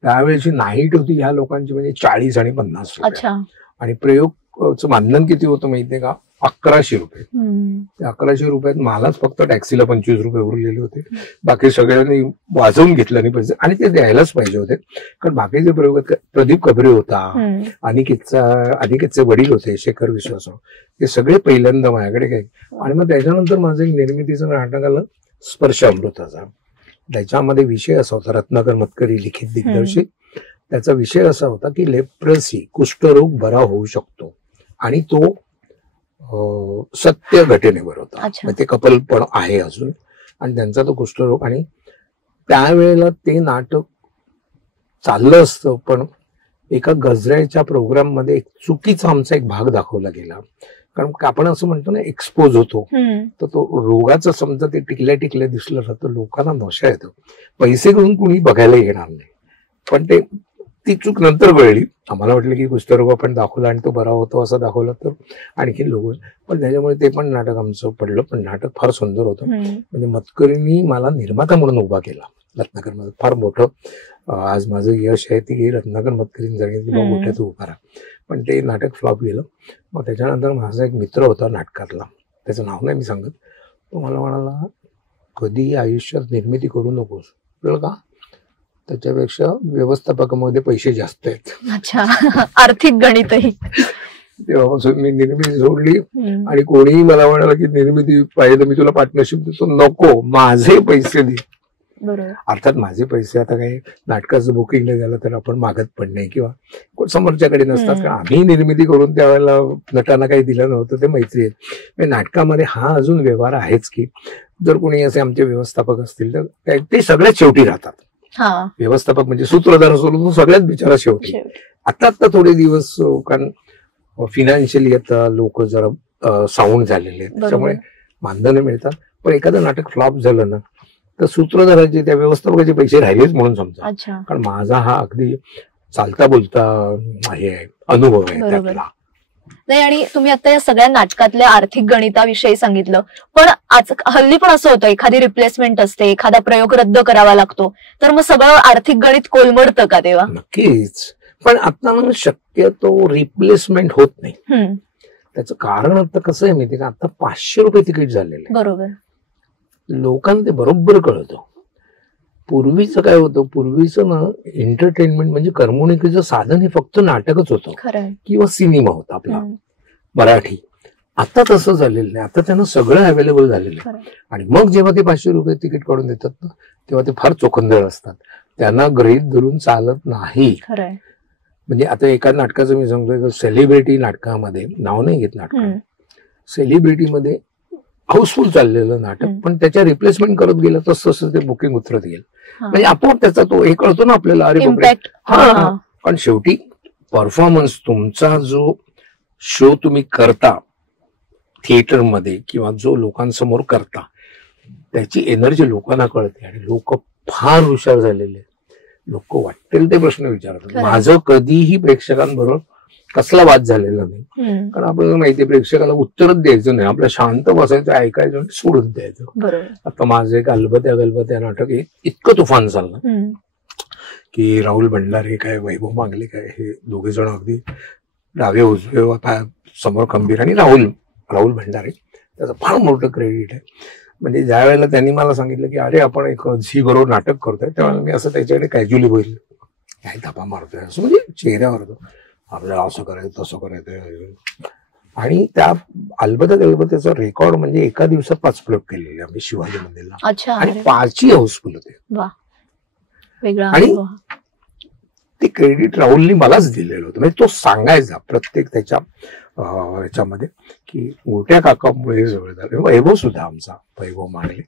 त्यावेळेची नाईट होती ह्या लोकांची म्हणजे 40 आणि 50 रुपये. आणि प्रयोग मानधन किती होतं माहितीये का? 1100 रुपये. त्या 1100 रुपयात मलाच फक्त टॅक्सीला 25 रुपये उरलेले होते. बाकी सगळ्यांनी वाजवून घेतलं नाही पैसे, आणि ते द्यायलाच पाहिजे होते. कारण बाकीचे प्रयोग प्रदीप कबरे होता, अनिकेतचे वडील होते शेखर विश्वासराव, ते सगळे पहिल्यांदा माझ्याकडे काय. आणि मग त्याच्यानंतर माझं एक निर्मितीचं नाटक आलं स्पर्श अमृताचा. त्याच्यामध्ये विषय असा होता, रत्नाकर मतकरी लिखित दिग्दर्शित. त्याचा विषय असा होता की लेप्रसी, कुष्ठरोग बरा होऊ शकतो, आणि तो सत्य घटनेवर होता. ते कपल पण आहे अजून, आणि त्यांचा तो कुष्ठरोग. आणि त्यावेळेला ते नाटक चाललं असतं, पण एका गजऱ्याच्या प्रोग्राम मध्ये एक चुकीचा आमचा एक भाग दाखवला गेला. कारण आपण असं म्हणतो ना, एक्सपोज होतो, तर तो रोगाचं समजा ते टिकल्या दिसलं तर लोकांना नशा येतो. पैसे घेऊन कुणी बघायला येणार नाही. पण ती चूक नंतर कळली. आम्हाला वाटलं की कुष्ठरोग आपण दाखवला आणि तो बरा होतो असं दाखवलं तर आणखी लोक, पण त्याच्यामुळे ते पण नाटक आमचं पडलं. पण नाटक फार सुंदर होतं. म्हणजे मतकरींनी मला निर्माता म्हणून उभा केला रत्नाकर मध्ये. फार मोठं आज माझं यश आहे की रत्नाकर मतकरींनी सांगितलं मोठ्या तू उभा राहा. पण ते नाटक फ्लॉप गेलं. मग त्याच्यानंतर माझा एक मित्र होता नाटकातला, त्याचं नाव नाही मी सांगत, तो मला म्हणाला कधी आयुष्यात निर्मिती करू नकोस. कळलं का? त्याच्यापेक्षा व्यवस्थापकामध्ये पैसे जास्त आहेत. अच्छा, आर्थिक गणितही. तेव्हापासून मी निर्मिती सोडली. आणि कोणीही मला म्हणाला की निर्मिती पाहिजे तर मी तुला पार्टनरशिप देतो, नको, माझे पैसे दे. अर्थात माझे पैसे आता काही नाटकाचं बुकिंग नाही झालं तर आपण मागत पण नाही, किंवा समोरच्याकडे नसतात. कारण आम्ही निर्मिती करून त्यावेळेला नटांना काही दिलं नव्हतं, ते मैत्री आहे. नाटकामध्ये हा अजून व्यवहार आहेच की जर कोणी असे आमचे व्यवस्थापक असतील तर ते सगळ्यात शेवटी राहतात. व्यवस्थापक म्हणजे सूत्रधार सोडून सगळ्यात बिचारा शेवटी. आता थोडे दिवस, कारण फिनान्शियली आता लोक जरा साऊंड झालेले आहेत, त्याच्यामुळे मानधन मिळतात. पण एखादं नाटक फ्लॉप झालं ना तर सूत्रधाराचे, त्या व्यवस्थापकाचे पैसे राहिलेच म्हणून समजा. कारण माझा हा अगदी चालता बोलता हे अनुभव आहे त्यातला. नाही, आणि तुम्ही आता या सगळ्या नाटकातल्या आर्थिक गणिताविषयी सांगितलं, पण आज हल्ली पण असं होतं, एखादी रिप्लेसमेंट असते, एखादा प्रयोग रद्द करावा लागतो, तर मग सगळं आर्थिक गणित कोलमडतं का तेव्हा? नक्कीच. पण आता शक्यतो रिप्लेसमेंट होत नाही. त्याचं कारण आता कसं आहे माहिती का, आता 500 रुपये तिकीट झालेलं आहे. बरोबर. लोकांना ते बरोबर कळतं. पूर्वीचं काय होतं, पूर्वीचं ना एंटरटेनमेंट म्हणजे करमणुकीचं साधन हे फक्त नाटकच होतं किंवा सिनेमा होता आपला मराठी. आता तसं झालेलं नाही. आता त्यांना सगळं अवेलेबल झालेलं आहे. आणि मग जेव्हा ते 500 रुपये तिकीट काढून देतात ना, तेव्हा ते फार चोखंदळ असतात. त्यांना गृहीत धरून चालत नाही. म्हणजे आता एका नाटकाचं मी सांगतोय, सेलिब्रिटी नाटकामध्ये, नाव नाही घेत नाटक, सेलिब्रिटीमध्ये हाऊसफुल चाललेलं नाटक, पण त्याच्या रिप्लेसमेंट करत गेलं तसं तसं ते बुकिंग उतरत गेलं. म्हणजे आपोआप त्याचा तो हे कळतो ना आपल्याला, अरे हा. पण शेवटी परफॉर्मन्स, तुमचा जो शो तुम्ही करता थिएटरमध्ये किंवा जो लोकांसमोर करता, त्याची एनर्जी लोकांना कळते. आणि लोक फार हुशार झालेले, लोक वाटेल ते प्रश्न विचारतात. माझं कधीही प्रेक्षकांबरोबर कसला वाद झालेला नाही. कारण आपल्याला माहितीये प्रेक्षकाला उत्तरच द्यायचं नाही, आपल्या शांत बसायचं, ऐकायचं आणि सोडून द्यायचं. आता माझं एक गलबत्या नाटक इतकं तुफान चाललं की राहुल भंडारे काय, वैभव मांगले काय, हे दोघे जण अगदी डावे उजवे समोर खंबीर, आणि राहुल भंडारे, त्याचं फार मोठं क्रेडिट आहे. म्हणजे ज्या वेळेला त्यांनी मला सांगितलं की अरे आपण एक झी बरोबर नाटक करतोय, त्यावेळेला मी असं त्याच्याकडे कॅज्युअली बोललो, काय धापा मारतोय असं, म्हणजे चेहऱ्यावर आपल्याला असं करायचं तसं करायचं. आणि त्या अलबत्याचा रेकॉर्ड म्हणजे एका दिवसात 5 प्रयोग केलेले आम्ही शिवाजी मंदिरला, आणि 5ही हाऊसफुल होते. आणि ते क्रेडिट राहुलनी मलाच दिलेलं होतं. म्हणजे तो सांगायचा प्रत्येक त्याच्या ह्याच्यामध्ये की गोट्या काकामुळे जवळ झालं. वैभव सुद्धा आमचा, वैभव मांगले,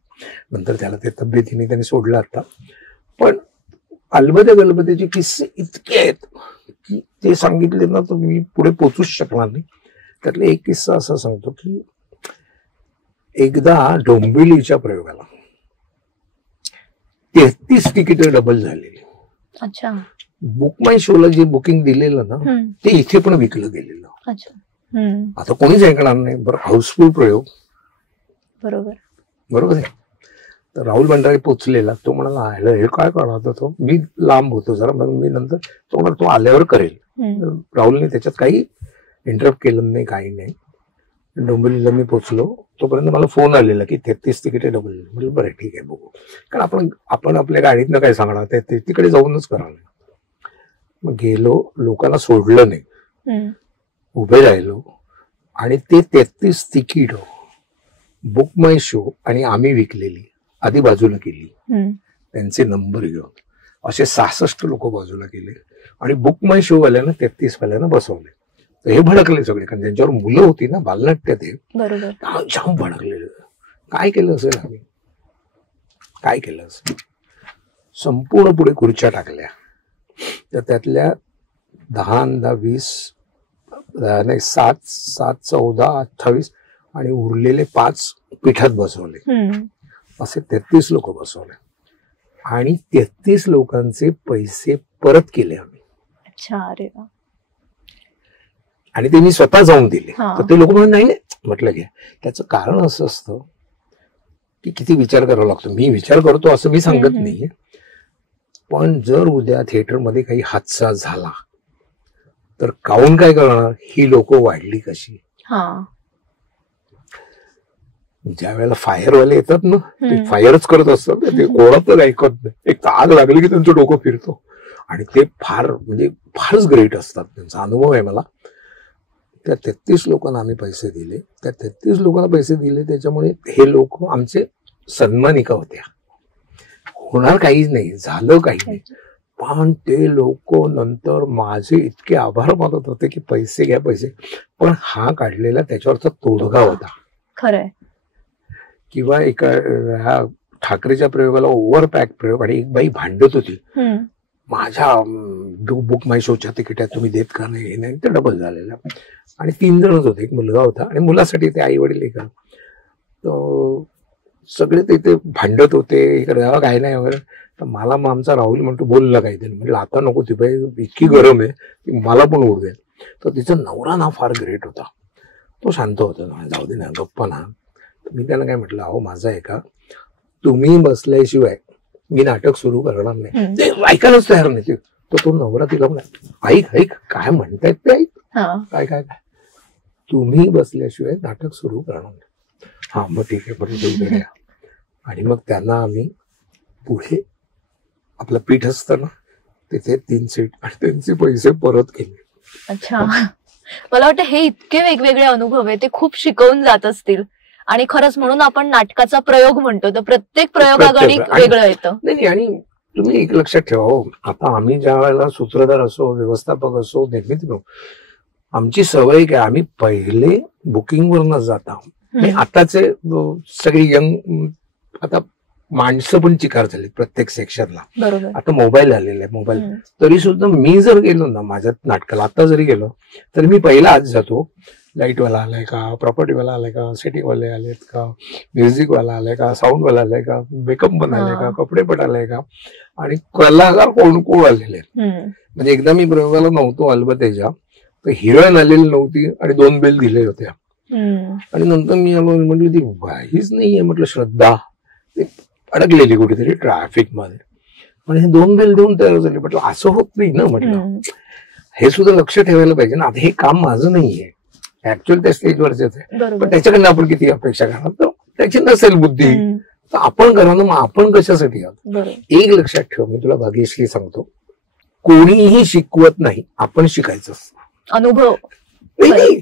नंतर त्याला ते तब्येतीने त्यांनी सोडलं आता. पण गलबत्याचे किस्से इतके आहेत की ते सांगितले ना तर मी पुढे पोचूच शकणार नाही. त्यातला एक किस्सा असा सांगतो की एकदा डोंबिवलीच्या प्रयोगाला 33 तिकीट डबल झालेली. अच्छा. बुक माय शोला जे बुकिंग दिलेलं ना ते इथे पण विकलं गेलेलं. आता कोणीच ऐकणार नाही. बरं, हाऊसफुल प्रयोग, बरोबर आहे. तर राहुल भंडारे पोचलेला, तो म्हणाला हे काय करणार होता तो, मी लांब होतो जरा, मग मी नंतर तो म्हणाला तो आल्यावर करेल. राहुलने त्याच्यात काही इंटरप्ट केलं नाही, काही नाही. डोंबिवलीला मी पोचलो, तोपर्यंत मला फोन आलेला की 33 तिकीट आहे डोंबिवली. म्हटलं बरं ठीक आहे बघू, कारण आपण आपल्या गाडीतनं काय सांगणार, ते तिकडे जाऊनच करावं. मग गेलो, लोकांना सोडलं नाही, उभे राहिलो आणि ते 33 तिकीट बुक माय शो आणि आम्ही विकलेली आधी बाजूला केली, त्यांचे नंबर घेऊन असे 66 लोक बाजूला केले आणि बुक माय शो वाल्यानं 33 वाल्यानं बसवले. तर हे भडकले सगळे, कारण त्यांच्यावर मुलं होती ना, बालनाट्य ते जाम भडकलेलं. काय केलं असेल आम्ही, काय केलं असेल, संपूर्ण पुढे खुर्च्या टाकल्या, तर त्यातल्या 10, 20 नाही 7, 14, 28 आणि उरलेले 5 पिठात बसवले. असे 33 लोक बसवले आणि 33 लोकांचे पैसे परत केले आम्ही. अरे वा. आणि ते मी स्वतः जाऊन दिले. तर ते लोक म्हणून नाही, म्हटलं घ्या. त्याचं कारण असं असतं की किती विचार करावा लागतो. मी विचार करतो असं मी सांगत नाहीये, पण जर उद्या थिएटरमध्ये काही हादसा झाला तर काऊन काय करणार, ही लोक वाढली कशी. ज्या वेळेला फायरवाले येतात ना, ते फायरच करत असतात, ते कोणाचं ऐकत नाही. एक तर आग लागली की त्यांचं डोकं फिरतो आणि ते म्हणजे फारच ग्रेट असतात. त्यांचा अनुभव आहे मला. त्या 33 लोकांना आम्ही पैसे दिले, त्या 33 लोकांना पैसे दिले, त्याच्यामुळे हे लोक आमचे सन्मानिका होत्या. होणार काहीच नाही, झालं काही नाही, पण ते लोक नंतर माझे इतके आभार मानत होते की पैसे घ्या पैसे. पण हा काढलेला त्याच्यावरचा तोडगा होता. खरंय. किंवा एका ठाकरेच्या प्रयोगाला ओव्हर पॅक प्रयोग आणि एक बाई भांडत होती, माझ्या बुक माय शोच्या तिकीट तुम्ही देत का नाही, हे नाही, ते डबल झालेलं. आणि 3 जणच होते, एक मुलगा होता आणि मुलासाठी ते आई वडील एका. तर सगळे ते भांडत होते, इकडे काय नाही वगैरे. तर मला मग आमचा राहुल म्हणतो बोलला काहीतरी. म्हटलं आता नको, ती बाई इतकी गरम आहे की मला पण उडू दे. तर तिचा नवरा ना फार ग्रेट होता, तो शांत होता, जाऊ दे ना, गप्पा ना. मी त्याला काय म्हटलं, अहो माझं आहे का, तुम्ही बसल्याशिवाय मी नाटक सुरू करणार नाही. ते ऐकायलाच तयार नाही. तो नवरा तिला ऐक ऐक काय म्हणतायत ते ऐक, काय काय काय, तुम्ही बसल्याशिवाय नाटक सुरू करणार नाही. हा मग ठीक आहे, पण आणि मग त्यांना आम्ही पुढे आपलं पीठ असतं ना, तिथे 3 सीट आणि त्यांचे पैसे परत केले. अच्छा. मला वाटतं हे इतके वेगवेगळे अनुभव आहे, ते खूप शिकवून जात असतील. आणि खरंच म्हणून आपण नाटकाचा प्रयोग म्हणतो, तर प्रत्येक प्रयोगागणी वेगळं येतं. नाही, आणि तुम्ही एक लक्षात ठेवा, आता आम्ही ज्या वेळेला सूत्रधार असो, व्यवस्थापक असो, निर्मिती, आमची सवय काय, आम्ही पहिले बुकिंगवर न जाता, आताचे सगळी यंग आता माणसं पण चिकार झाली प्रत्येक सेक्शनला. आता मोबाईल आलेला आहे, मोबाईल. तरी सुद्धा मी जर गेलो ना माझ्या नाटकाला, आता जरी गेलो तरी मी पहिला आज जातो, लाईटवाला आलाय का, प्रॉपर्टीवाला आलाय का, सेटिंगवाले आलेत का, म्युझिकवाला आलाय का, साऊंडवाला आलाय का, मेकअप पण आलाय का, कपडे पण आलाय का, आणि कलाकार कोण कोण आलेले. म्हणजे एकदा मी प्रयोगाला नव्हतो अल्बतेजा, तर हिरोईन आलेली नव्हती आणि 2 बेल दिले होत्या. आणि नंतर मी आलो, म्हटलं ती काहीच नाहीये, म्हटलं श्रद्धा अडकलेली कुठेतरी ट्रॅफिक मध्ये, पण हे 2 बेल देऊन तयार झाले. म्हटलं असं होत नाही ना, म्हटलं हे सुद्धा लक्ष ठेवायला पाहिजे ना. आता हे काम माझं नाहीये, ऍक्च्युअली त्या स्टेजवरचेच आहे, पण त्याच्याकडनं आपण किती अपेक्षा करणार, तर त्याची नसेल बुद्धी, तर आपण करा ना, मग आपण कशासाठी आहोत. एक लक्षात ठेव, मी तुला भाग्यश्री सांगतो, कोणीही शिकवत नाही, आपण शिकायचं. अनुभव नाही,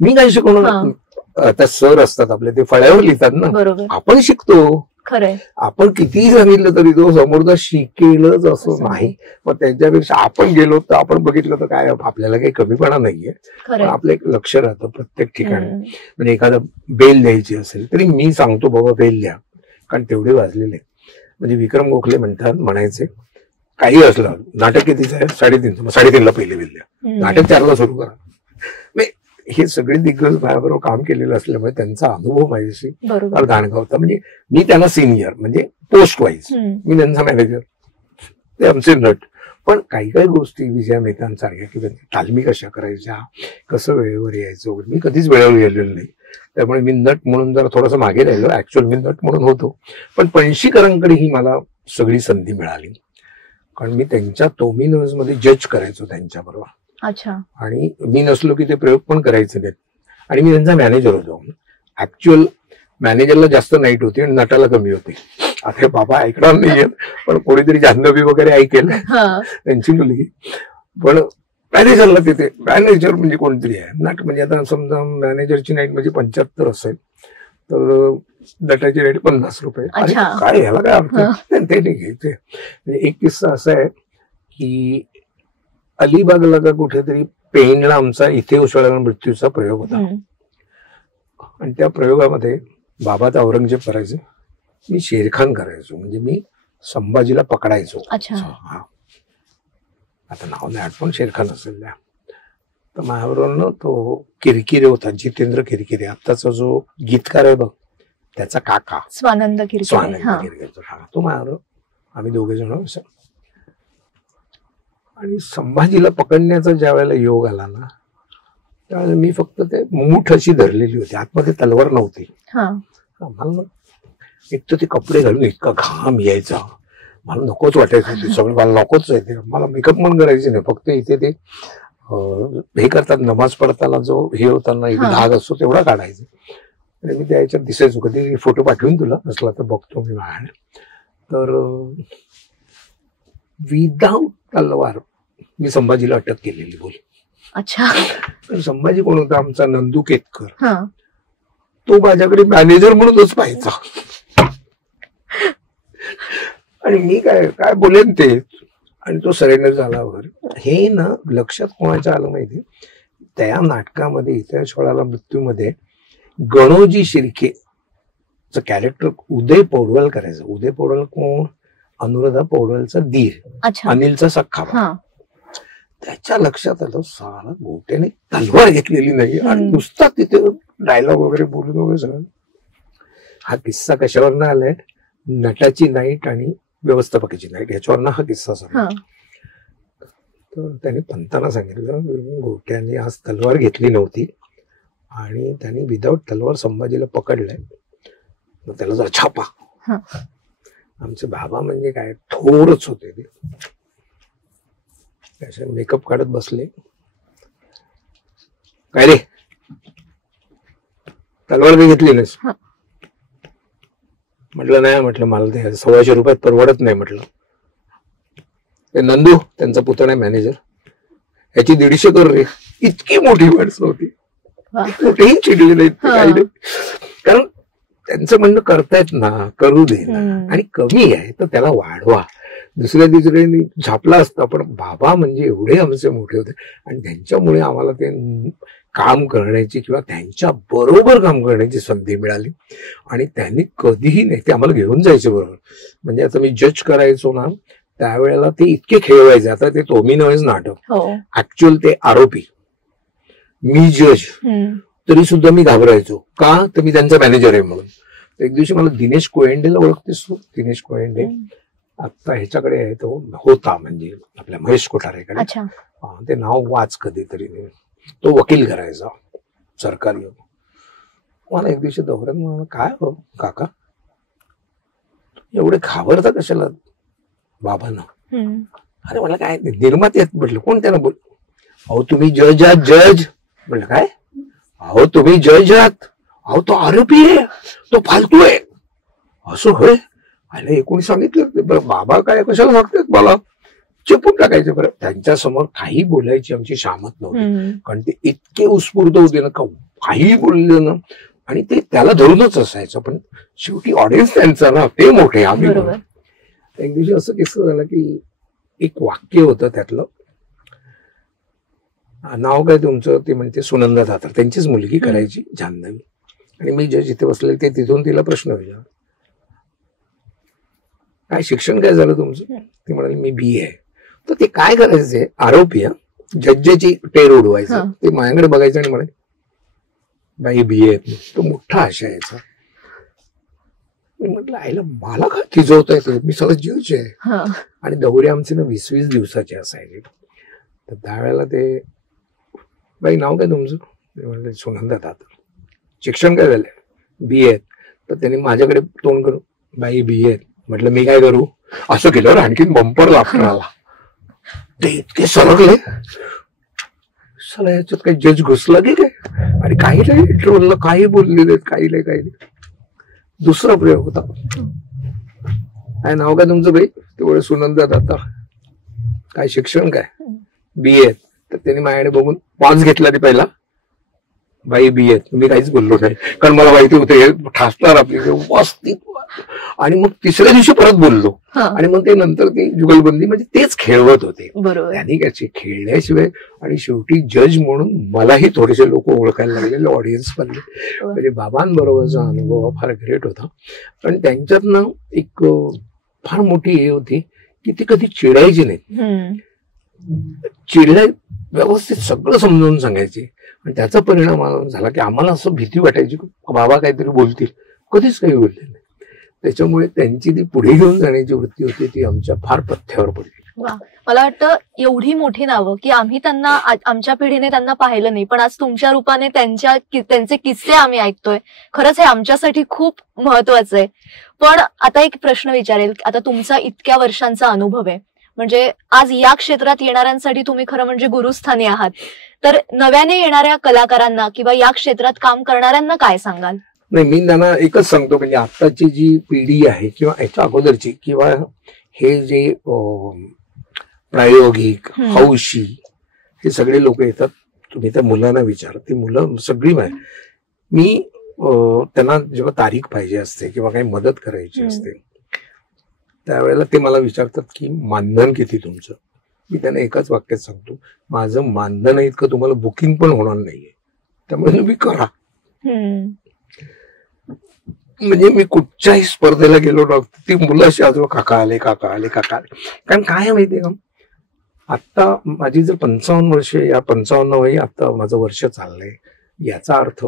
मी काय शिकवणार, आता सर असतात आपले, ते फळ्यावर लिहितात ना, आपण शिकतो. खरंय, आपण कितीही सांगितलं तरी तो समोरचा शिकेलच असं नाही. मग त्यांच्यापेक्षा आपण गेलो तर आपण बघितलं तर काय, आपल्याला काही कमीपणा नाहीये, पण आपलं एक लक्ष राहतं प्रत्येक ठिकाणी. म्हणजे एखादा बेल द्यायची असेल तरी मी सांगतो बाबा बेल द्या, कारण तेवढे वाजलेले. म्हणजे विक्रम गोखले म्हणायचे, काही असलं नाटक कितीचं आहे, 3:30, मग 3:30ला पहिले बेल द्या, नाटक 4ला सुरू करा. हे सगळे दिग्गज माझ्याबरोबर काम केलेलं असल्यामुळे त्यांचा अनुभव माझ्याशी फार दांडगा होता. म्हणजे मी त्यांना सिनियर, म्हणजे पोस्ट वाईज मी त्यांचा मॅनेजर, ते आमचे नट. पण काही काही गोष्टी विजया मेहतांसारख्या किंवा तालमी कशा करायच्या, कसं वेळेवर यायचं वगैरे, मी कधीच वेळेवर गेलेलो नाही. त्यामुळे मी नट म्हणून जरा थोडंसं मागे राहिलो, ऍक्च्युअल मी नट म्हणून होतो. पण पणशीकरांकडे ही मला सगळी संधी मिळाली, कारण मी त्यांच्या टोमिनोज मध्ये जज करायचो त्यांच्याबरोबर. अच्छा. आणि मी नसलो की ते प्रयोग पण करायचे नाहीत. आणि मी त्यांचा मॅनेजर होतो. ऍक्च्युअल मॅनेजरला जास्त नाईट होती आणि नटाला कमी होती. आता बाबा ऐकणार नाहीये, पण कोणीतरी जान्हवी वगैरे ऐकेल, त्यांची मुलगी. पण मॅनेजरला तिथे मॅनेजर म्हणजे कोणतरी आहे. नट म्हणजे आता समजा मॅनेजरची नाईट म्हणजे 75 असेल तर नटाची नाईट 50 रुपये. काय ह्याला काय अर्थ ते नाही घ्यायचे. म्हणजे एक किस्सा असा आहे की अलिबागला का कुठेतरी पेनला आमचा इथे उसळला मृत्यूचा प्रयोग होता. आणि त्या प्रयोगामध्ये बाबा तर औरंगजेब करायचे, मी शेरखान करायचो. म्हणजे मी संभाजीला पकडायचो. हा, आता नाव नाही आठवण, शेरखान असेल त्या. तर माझ्याबरोबर तो किरकिरे होता, जितेंद्र किरकिरे, आत्ताचा जो गीतकार आहे बघ, त्याचा काका स्वानंद किरकिरे, तो माझ्याबरोबर, आम्ही दोघे जण असं. आणि संभाजीला पकडण्याचा ज्या वेळेला योग आला ना, त्यावेळेला मी फक्त ते मूठ अशी धरलेली होती, आतमध्ये तलवार नव्हती. मला एक तर ते कपडे घालून इतका घाम यायचा, मला नकोच वाटायचं. सगळं मला नकोच आहे. मला मेकअप पण करायचे नाही, फक्त इथे ते हे करतात नमाज पडताना जो हे होताना एक धाग असतो तेवढा काढायचा. आणि मी त्या याच्यात दिसायचो. कधी फोटो पाठवून तुला नसला तर बघतो मी बाहेर. तर विदाऊट तलवार मी संभाजीला अटक केलेली. बोल. अच्छा. संभाजी कोण होता? आमचा नंदू केतकर. तो माझ्याकडे मॅनेजर म्हणूनच पाहायचा. आणि मी काय काय बोलेन ते. आणि तो सरेंडर झाला वगैरे. हे ना लक्षात कोणाच्या आलं माहिती, त्या नाटकामध्ये इतिहास वळाला मृत्यूमध्ये गणोजी शिर्केचं कॅरेक्टर उदय पौडवाल करायचं. उदय पौडवाल कोण? अनुराधा पौडवालचा दीर, अनिलचा सख्खा. त्याच्या लक्षात आलं सारा गोट्याने तलवार घेतलेली नाही आणि नुसता तिथे डायलॉग वगैरे बोलून वगैरे सगळं. हा किस्सा कशावर ना आलाय? नटाची नाईट आणि व्यवस्थापकाची नाईट याच्यावर हा किस्सा सांगा. तर त्याने पंतांना सांगितलं गोट्याने आज तलवार घेतली नव्हती आणि त्याने विदाऊट तलवार संभाजीला पकडलंय, मग त्याला जर छापा. आमचे बाबा म्हणजे काय थोरच होते ते. त्याचे मेकअप काढत बसले. काय रे तलवार काही घेतली नाहीस? म्हटलं नाही. म्हटलं मला ते 125 रुपयात परवडत नाही. म्हटलं ते नंदू त्यांचा पुतणा आहे मॅनेजर, याची 150 कर रे. इतकी मोठी माणसं होती, कुठेही चिडले नाहीत काही नाही. कारण त्यांचं म्हणणं करतायत ना, करू दे ना. आणि कमी आहे तर त्याला वाढवा. दुसऱ्या तिसऱ्याने झापला असता. पण बाबा म्हणजे एवढे आमचे मोठे होते आणि त्यांच्यामुळे आम्हाला ते काम करण्याची किंवा त्यांच्या बरोबर काम करण्याची संधी मिळाली. आणि त्यांनी कधीही नाही, ते आम्हाला घेऊन जायचे बरोबर. म्हणजे आता मी जज करायचो ना त्यावेळेला ते इतके खेळवायचे. आता ते तो मी नव्हेच नाटक, ऍक्च्युअल ते आरोपी, मी जज, तरी सुद्धा मी घाबरायचो. का? तर मी त्यांचा मॅनेजर आहे म्हणून. एक दिवशी मला दिनेश कोयंडेला ओळखतेस तू? दिनेश कोयंडे आता ह्याच्याकडे आहे, तो होता म्हणजे आपल्या महेश कोठारेकडे. ते नाव वाच कधीतरी. तो वकील करायचा सरकारी. मला एक दिवशी दौऱ्यात म्हणाला, काय हो काका एवढे घाबरता कशाला बाबांना? अरे मला काय निर्माते आहेत म्हटलं. कोण त्यांना बोल? अहो तुम्ही जज आहात. जज म्हटलं काय? अहो तुम्ही जज आहात. अहो तो आरोपी आहे, तो फालतू आहे. असं होय? आले कोणी सांगितलं? बरं बाबा काय कशाला सांगतात मला? चिपून टाकायचे. बरं त्यांच्या समोर काही बोलायची आमची शामत नव्हती, कारण ते इतके उत्स्फूर्त होते ना, काही बोलले ना आणि ते त्याला धरूनच असायचं. पण शेवटी ऑडियन्स त्यांचा ना, ते मोठे आम्ही. एक दिवशी असं किस्सा झाला की एक वाक्य होतं त्यातलं, नाव काय तुमचं? ते म्हणते सुनंदा धातर, त्यांचीच मुलगी करायची जान्हवी. आणि मी जे जिथे बसले ते तिथून तिला प्रश्न विचारला, काय शिक्षण काय झालं तुमचं? ते म्हणाले मी BA आहे. तर ते काय करायचे? आरोपी जज्जेची टेर उडवायचं. ते माझ्याकडे बघायचं आणि म्हणाले बाई BA आहेत. तो मोठा आशा यायचा. मी म्हटलं आईला मला काय खिजवता येते, मी सगळं जज आहे. आणि दौरे आमचे ना 20-20 दिवसाचे असायचे. तर त्यावेळेला ते बाई नाव काय तुमचं? ते म्हणले सुनंदा धातर. शिक्षण काय झालंय? BA आहेत. तर त्यांनी माझ्याकडे तोंड करून बाई BA आहेत. म्हटलं मी काय करू? असं केल्यावर आणखीन बंपर लाफ्टर आला. ते इतके सरकले. चला याच्यात काही जज घुसला की काय, आणि काही नाही इंटरव्ह्यूला काही बोलले नाहीत, काही नाही. दुसरा प्रयोग होता. काय नाव काय तुमचं बाई? तेवढे सुनंदा दाता. काय शिक्षण काय? BA. तर त्यांनी माझ्याकडे बघून पॉज घेतला ते पहिला. बाई BA. मी काहीच बोललो नाही, कारण मला माहिती होतं हे ठासणार आपली व्यवस्थित. आणि मग तिसऱ्या दिवशी परत बोललो, आणि मग ते नंतर ती जुगलबंदी म्हणजे तेच खेळवत होते त्यांनी त्याची खेळल्याशिवाय. आणि शेवटी जज म्हणून मलाही थोडेसे लोक ओळखायला लागलेले ऑडियन्स मधले. म्हणजे बाबांबरोबरचा अनुभव फार ग्रेट होता. पण त्यांच्यातनं एक फार मोठी हे होती की ती कधी चिडायची नाही. चिडल्या व्यवस्थित सगळं समजावून सांगायची. आणि त्याचा परिणाम झाला की आम्हाला असं भीती वाटायची की बाबा काहीतरी बोलतील, कधीच काही बोलले नाही. त्याच्यामुळे त्यांची ती पुढे घेऊन जाण्याची वृत्ती होती ती आमच्या फार पथ्यावर पडली. मला वाटतं एवढी मोठी नावं की आम्ही त्यांना आमच्या पिढीने त्यांना पाहिलं नाही, पण आज तुमच्या रूपाने त्यांचे किस्से आम्ही ऐकतोय. खरंच हे आमच्यासाठी खूप महत्वाचं आहे. पण आता एक प्रश्न विचारेल, आता तुमचा इतक्या वर्षांचा अनुभव आहे, म्हणजे आज या क्षेत्रात येणाऱ्यांसाठी तुम्ही खरं म्हणजे गुरुस्थानी आहात. तर नव्याने येणाऱ्या कलाकारांना किंवा या क्षेत्रात काम करणाऱ्यांना काय सांगाल? नाही, मी त्यांना एकच सांगतो, म्हणजे आताची जी पिढी आहे किंवा याच्या अगोदरची किंवा हे जे प्रायोगिक हौशी हे सगळे लोक येतात, तुम्ही त्या मुलांना विचार, ती मुलं सगळी मी त्यांना जेव्हा तारीख पाहिजे असते किंवा काही मदत करायची असते त्यावेळेला ते मला विचारतात की मानधन किती तुमचं. मी त्यांना एकाच वाक्यात सांगतो, माझं मानधन इतकं तुम्हाला बुकिंग पण होणार नाहीये, त्यामुळे तुम्ही करा. म्हणजे मी कुठच्याही स्पर्धेला गेलो ना, ती मुलं अशी आजोबा काका आले. कारण काय माहितीये का, आता माझी जर 55 वर्षे, या 55 वय आता माझं वर्ष चाललंय, याचा अर्थ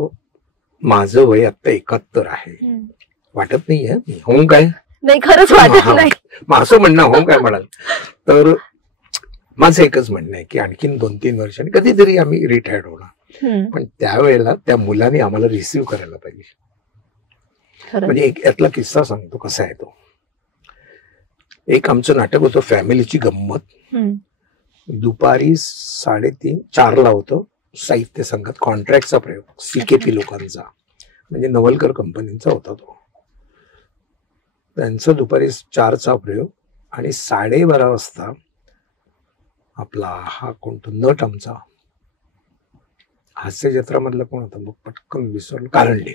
माझं वय आता 71 आहे. वाटत नाहीये हो काय? नाही, खरंच वाटत नाही. असं म्हणणं हो काय म्हणाल तर माझं एकच म्हणणं आहे की आणखीन 2-3 वर्षांनी कधीतरी आम्ही रिटायर्ड होणार, पण त्यावेळेला त्या मुलांनी आम्हाला रिसीव्ह करायला पाहिजे. म्हणजे एक यातला किस्सा सांगतो कसा आहे तो. एक आमचं नाटक होतं फॅमिलीची गंमत, दुपारी 3:30-4ला होतं. साहित्य संघात कॉन्ट्रॅक्टचा प्रयोग, CKP लोकांचा, म्हणजे नवलकर कंपनीचा होता तो. त्यांचा दुपारी 4चा प्रयोग, आणि 12:30 वाजता आपला हा कोणतो नट आमचा हास्य जत्रामधला कोण होता मग पटकन विसरलो, कारंडे,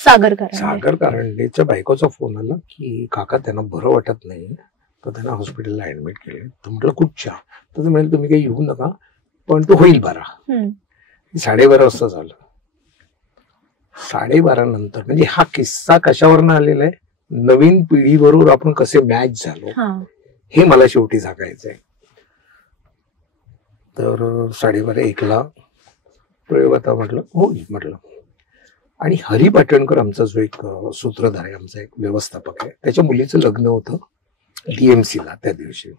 सागर कारंडेच्या बायकोचा फोन आला की काका त्यांना बरं वाटत नाही, तर त्यांना हॉस्पिटलला ऍडमिट केले. तर म्हटलं कुठच्या? तर ते म्हणाले तुम्ही काही येऊ नका, पण तो होईल 12. 12:30 वाजता झालं. 12:30 नंतर, म्हणजे हा किस्सा कशावरनं आलेला आहे, नवीन पिढीबरोबर आपण कसे मॅच झालो हे मला शेवटी सांगायचंय. तर 12:30-1ला प्रयोग आता म्हटलं हो म्हटलं. आणि हरी पाटणकर आमचा जो एक सूत्रधार आहे, आमचा एक व्यवस्थापक आहे, त्याच्या मुलीचं लग्न होतं DMCला त्या दिवशी.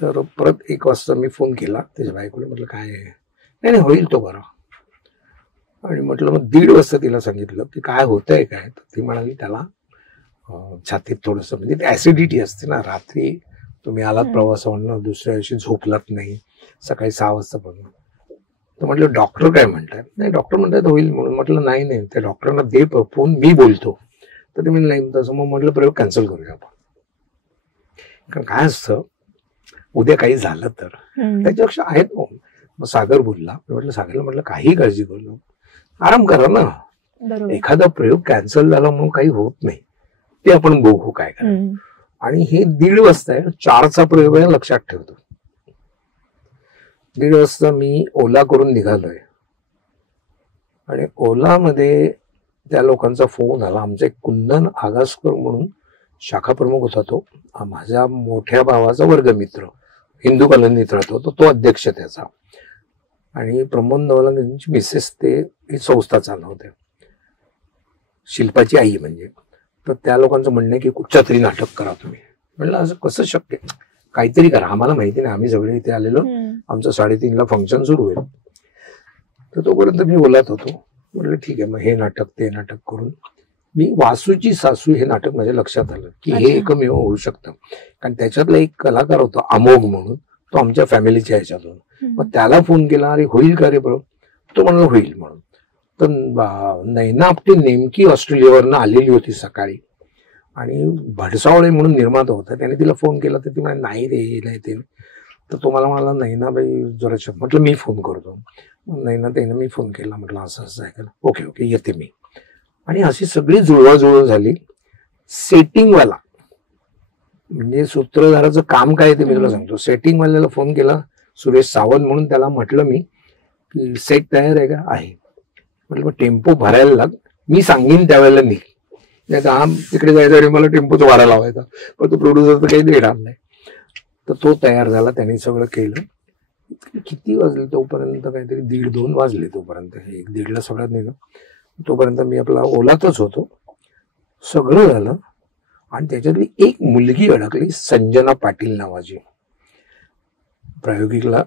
तर परत 1 वाजता मी फोन केला त्याच्या बायकोला, म्हटलं काय आहे? नाही होईल तो बरा. आणि म्हटलं मग 1:30 वाजता तिला सांगितलं की काय होतंय काय, तर ती म्हणाली त्याला छातीत थोडंसं, म्हणजे ते ऍसिडिटी असते ना, रात्री तुम्ही आलात प्रवासावरनं, दुसऱ्या दिवशी झोपलात नाही, सकाळी 6 वाजता पण. तर म्हटलं डॉक्टर काय म्हणतात? नाही डॉक्टर म्हणतात होईल म्हणून. म्हटलं नाही त्या डॉक्टरांना दे फोन, मी बोलतो. तर ते म्हणजे नाही तसं. मग म्हटलं प्रयोग कॅन्सल करूया आपण, कारण काय असतं उद्या काही झालं तर त्याच्यापेक्षा आहेत. मग सागर बोलला, म्हटलं सागरला म्हटलं काही काळजी करू नको, आराम करा ना, एखादा प्रयोग कॅन्सल झाला म्हणून काही होत नाही, ते आपण बघू काय करा. आणि हे 1:30 वाजता आहे, 4चा प्रयोग आहे, लक्षात ठेवतो. 1:30 वाजता मी ओला करून निघालोय, आणि ओलामध्ये त्या लोकांचा फोन आला. आमचा एक कुंदन आगासकर म्हणून शाखा प्रमुख होता, तो माझ्या मोठ्या भावाचा वर्गमित्र, हिंदू कॉलनीत राहतो, तो अध्यक्ष त्याचा, आणि प्रमोद नवलांची मिसेस ते संस्था चालवते, शिल्पाची आई म्हणजे. तर त्या लोकांचं म्हणणं आहे की कुठच्या तरी नाटक करा तुम्ही. म्हणलं असं कसं शक्य, काहीतरी करा, आम्हाला माहिती नाही, आम्ही सगळे इथे आलेलो, आमचं 3:30ला फंक्शन सुरू होईल. तर तोपर्यंत मी बोलत होतो. म्हटलं ठीक आहे, मग हे नाटक ते नाटक करून मी वासूची सासू हे नाटक माझ्या लक्षात आलं की हे एकमेव होऊ शकतं, कारण त्याच्यातला एक कलाकार होता अमोघ म्हणून, तो आमच्या फॅमिलीच्या ह्याच्यातून. मग त्याला फोन केला, अरे होईल का रे बरोबर, तो म्हणला होईल म्हणून. तर नैना आपटी नेमकी ऑस्ट्रेलियावरनं आलेली होती सकाळी, आणि भडसावळे म्हणून निर्माता होता, त्याने तिला फोन केला तर ती म्हणाली नाही रे नाही ते. तर तो मला म्हणाला नैनाबाई जरा, म्हटलं मी फोन करतो. नैना त्यानं मी फोन केला, म्हटलं असं असं ऐकलं, ओके ओके येते मी. आणि अशी सगळी जुळवाजुळव झाली. सेटिंगवाला म्हणजे सूत्रधाराचं काम काय ते मी तुला सांगतो. सेटिंगवाल्याला फोन केला, सुरेश सावंत म्हणून, त्याला म्हटलं मी की सेट तयार आहे का, आहे. म्हटलं मग टेम्पो भरायला लाग, मी सांगेन त्यावेळेला निघ, नाही तर आम तिकडे जायचं आणि मला टेम्पोचा भाडा लावायचा, पण तो प्रोड्युसर तर काही देणार नाही. तर तो तयार झाला, त्याने सगळं केलं. किती वाजले तोपर्यंत, काहीतरी 1:30-2 वाजले तोपर्यंत. 1:30ला सगळ्यात निघलं, तोपर्यंत मी आपला ओलातच होतो. सगळं झालं आणि त्याच्यातली एक मुलगी अडकली, संजना पाटील नावाची, प्रायोगिकला.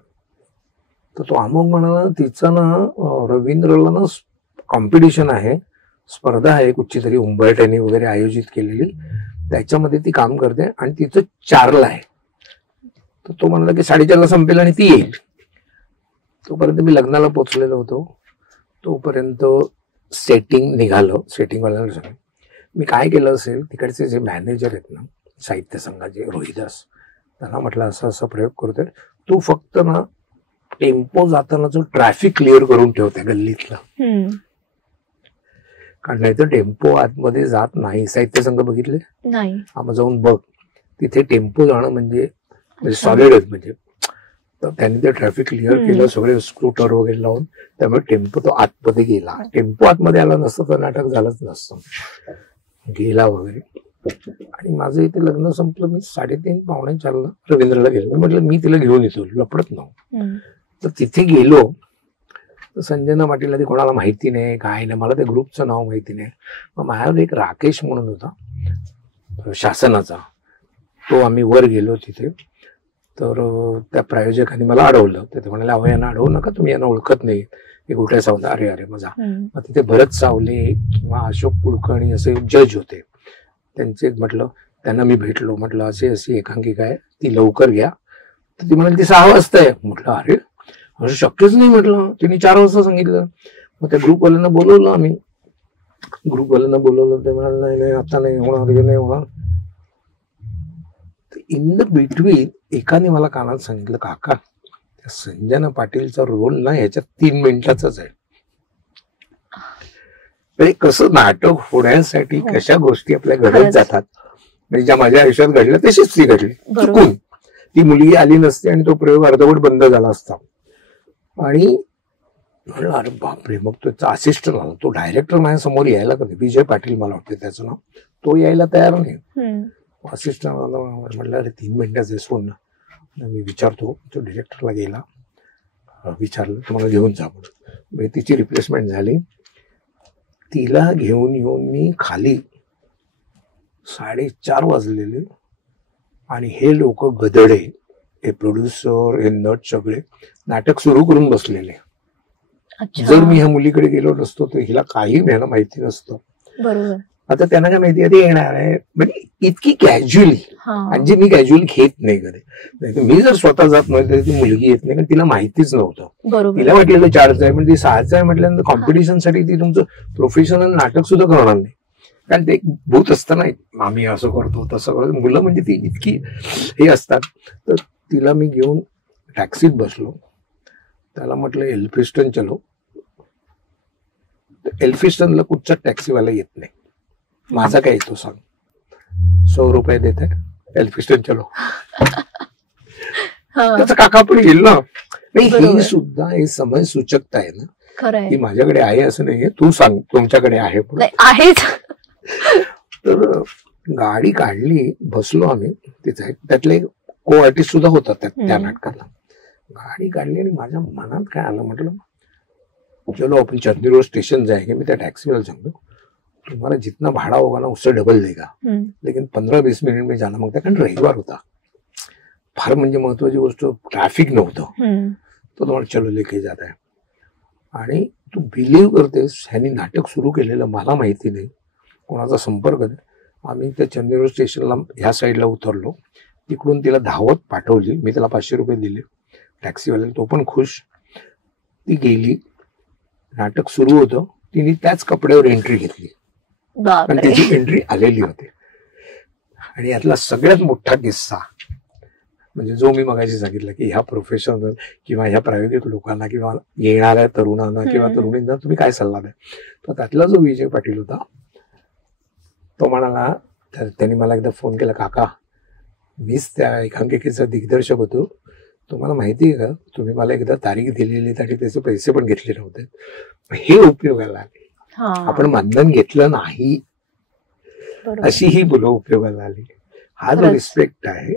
तर तो अमोघ म्हणाला तिचं ना रवींद्रला ना कॉम्पिटिशन आहे, स्पर्धा आहे कुठची तरी उंबरठ्याने वगैरे आयोजित केलेली, त्याच्यामध्ये ती काम करते आणि तिचं 4ला आहे. तर तो म्हणाला की 4:30ला संपेल आणि ती येईल. तोपर्यंत मी लग्नाला पोचलेलो होतो. तोपर्यंत सेटिंग निघालं. सेटिंगवाल्याला सांग मी काय केलं असेल, तिकडचे जे मॅनेजर आहेत ना साहित्य संघाचे, रोहिदास, त्यांना म्हटलं असं असं प्रयोग करतोय, तू फक्त ना टेम्पो जातानाचं ट्रॅफिक क्लिअर करून ठेवते गल्लीतलं, कारण नाही तर टेम्पो आतमध्ये जात नाही. साहित्य संघ बघितले नाही, आम्ही जाऊन बघ, तिथे टेम्पो जाणं म्हणजे सॉलिडच. म्हणजे तर त्यांनी ते ट्रॅफिक क्लिअर केलं, सगळे स्कूटर वगैरे लावून, त्यामुळे टेम्पो तो आतमध्ये गेला. टेम्पो आतमध्ये आला नसतं तर नाटक झालंच नसतं, गेला वगैरे. आणि माझं इथे लग्न संपलं, मी 3:30-4:45 रवींद्रला गेलो. मी म्हटलं मी तिला घेऊन येतो, लपडत नव्हतं. तर तिथे गेलो तर संजना पाटील ती कोणाला माहिती नाही, काय नाही, मला त्या ग्रुपचं नाव माहिती नाही. मग माझ्यावर एक राकेश म्हणून होता शासनाचा, तो आम्ही वर गेलो तिथे. तर त्या प्रायोजकांनी मला अडवलं. ते म्हणाले अहो यांना अडवू नका, तुम्ही यांना ओळखत नाही, हे कुठे सावधा. अरे अरे मजा. मग तिथे भरत सावले किंवा अशोक कुलकर्णी असे जज होते, त्यांचे म्हटलं त्यांना मी भेटलो. म्हटलं असे अशी एकांकिका आहे, ती लवकर घ्या. तर ती म्हणाली ती 6 वाजता आहे. म्हटलं अरे असं शक्यच नाही. म्हटलं तिने 4 वाजता सांगितलं. मग त्या ग्रुपवाल्यांना बोलवलं आम्ही, ग्रुपवाल्यांना बोलवलं. ते म्हणाले नाही नाही आता नाही होणार, हे नाही होणार. इन द बिटवीन एकाने मला कानात सांगितलं काका त्या संजना पाटीलचा रोल ना ह्याच्यात 3 मिनिटाचाच आहे. कसं नाटक होण्यासाठी कशा गोष्टी आपल्या घडत जातात, म्हणजे ज्या माझ्या आयुष्यात घडल्या तशीच ती घडली. चुकून ती मुलगी आली नसते आणि तो प्रयोग अर्धवट बंद झाला असता. आणि म्हणलं अरे बापरे. मग तो असिस्टंट आला, तो डायरेक्टर माझ्या समोर यायला कधी, विजय पाटील मला वाटते त्याचं नाव, तो यायला तयार नाही. असिस्टंट आला, म्हटलं अरे 3 मिनिटाचे सोड ना. मी विचारतो, तो डिरेक्टरला गेला, विचारलं तुम्हाला घेऊन जा म्हणून. तिची रिप्लेसमेंट झाली. तिला घेऊन येऊन मी खाली 4:30 वाजलेले. आणि हे लोक गदडे, हे प्रोड्युसर, हे नट सगळे नाटक सुरू करून बसलेले. जर मी ह्या मुलीकडे गेलो नसतो तर हिला काही न्यायला माहिती नसतं. बरोबर. आता त्यांना काय माहिती आहे येणार आहे, म्हणजे इतकी कॅज्युअली. म्हणजे मी कॅज्युअली घेत नाही कधी. मी जर स्वतः जात नाही तरी ती मुलगी येत नाही, कारण तिला माहितीच नव्हतं. तिला वाटलेलं 4च आहे, म्हणजे ती 6च आहे म्हटल्यानंतर कॉम्पिटिशन साठी ती तुमचं प्रोफेशनल नाटक सुद्धा करणार नाही. कारण ते एक भूत असतं ना, आम्ही असं करतो तसं करतो. मुलं म्हणजे ती इतकी हे असतात. तर तिला मी घेऊन टॅक्सीत बसलो. त्याला म्हटलं एल्फिस्टन चलो. एल्फिस्टनला कुठचा टॅक्सीवाला येत नाही. माझा काय येतो सांग, 100 रुपये देत आहे, एल्फिस्टन चलो. त्याचा काका पण येईल ना. ही सुद्धा हे समय सूचकता आहे ना, ही माझ्याकडे आहे असं नाहीये. तू सांग तुमच्याकडे आहे आहेच. तर गाडी काढली, बसलो आम्ही तिथे. त्यातले को आर्टिस्ट सुद्धा होता त्या नाटकाला. गाडी काढली आणि माझ्या मनात काय आलं, म्हटलं चलो आपण चंदनी रोड स्टेशन जाएंगे. मी त्या टॅक्सीवाला सांगतो तुम्हाला जितना भाड़ा होगा ना उससे डबल देगा, लेकिन 15-20 मिनिट में जाना मागता. कारण रविवार होता, फार म्हणजे महत्वाची गोष्ट, ट्रॅफिक नव्हतं. तो तुम्हाला चलो लेके जात आहे. आणि तू बिलीव्ह करतेस, ह्यांनी नाटक सुरू केलेलं मला माहिती नाही, कोणाचा संपर्क नाही. आम्ही त्या चंदनी रोड स्टेशनला ह्या साईडला उतरलो. तिकडून तिला धावत पाठवली. मी त्याला 500 रुपये दिले टॅक्सीवाल्याला, तो पण खुश. ती गेली, नाटक सुरू होतं, तिने त्याच कपड्यावर एंट्री घेतली आणि त्याची एंट्री आलेली होती. आणि यातला सगळ्यात मोठा किस्सा म्हणजे जो मी मगाशी सांगितलं की ह्या प्रोफेशनल किंवा ह्या प्रायोगिक लोकांना किंवा येणाऱ्या तरुणांना किंवा तरुणींना तुम्ही काय सल्ला द्या, तर त्यातला जो विजय पाटील होता तो म्हणाला, त्यांनी मला एकदा फोन केला, काका मीच त्या एकांकिकेचा दिग्दर्शक होतो, तुम्हाला माहिती आहे का, तुम्ही मला एकदा तारीख दिलेली आणि त्याचे पैसे पण घेतले नव्हते, हे उपयोगाला आले. आपण मानधन घेतलं नाही अशी ही मुलं उपयोगाला आली. हा जो रिस्पेक्ट आहे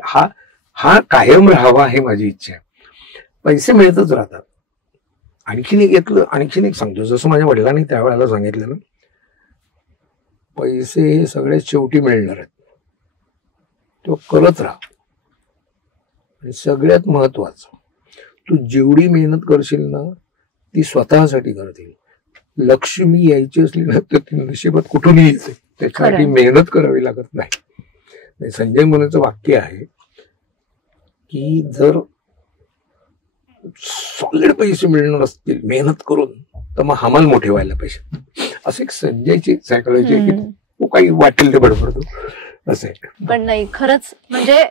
हा कायम राहावा हे माझी इच्छा आहे. पैसे मिळतच राहतात. आणखीन एक सांगतो, जसं माझ्या वडिलांनी त्यावेळेला सांगितलं ना, पैसे हे सगळ्यात शेवटी मिळणार आहेत, तो करत राहा. आणि सगळ्यात महत्वाचं, तू जेवढी मेहनत करशील ना ती स्वतःसाठी करतील. लक्ष्मी यायची असली ना तर ती नशिबात कुठून यायचे, त्याच्यासाठी मेहनत करावी लागत नाही. संजय मुनेचं वाक्य आहे की जर सॉलिड पैसे मिळणार असतील मेहनत करून तर मग हमाल मोठे व्हायला पाहिजे. असं एक संजयची सायकोलॉजी आहे की तो काही वाटेल ते बडबडतो असं आहे. पण नाही, खरंच म्हणजे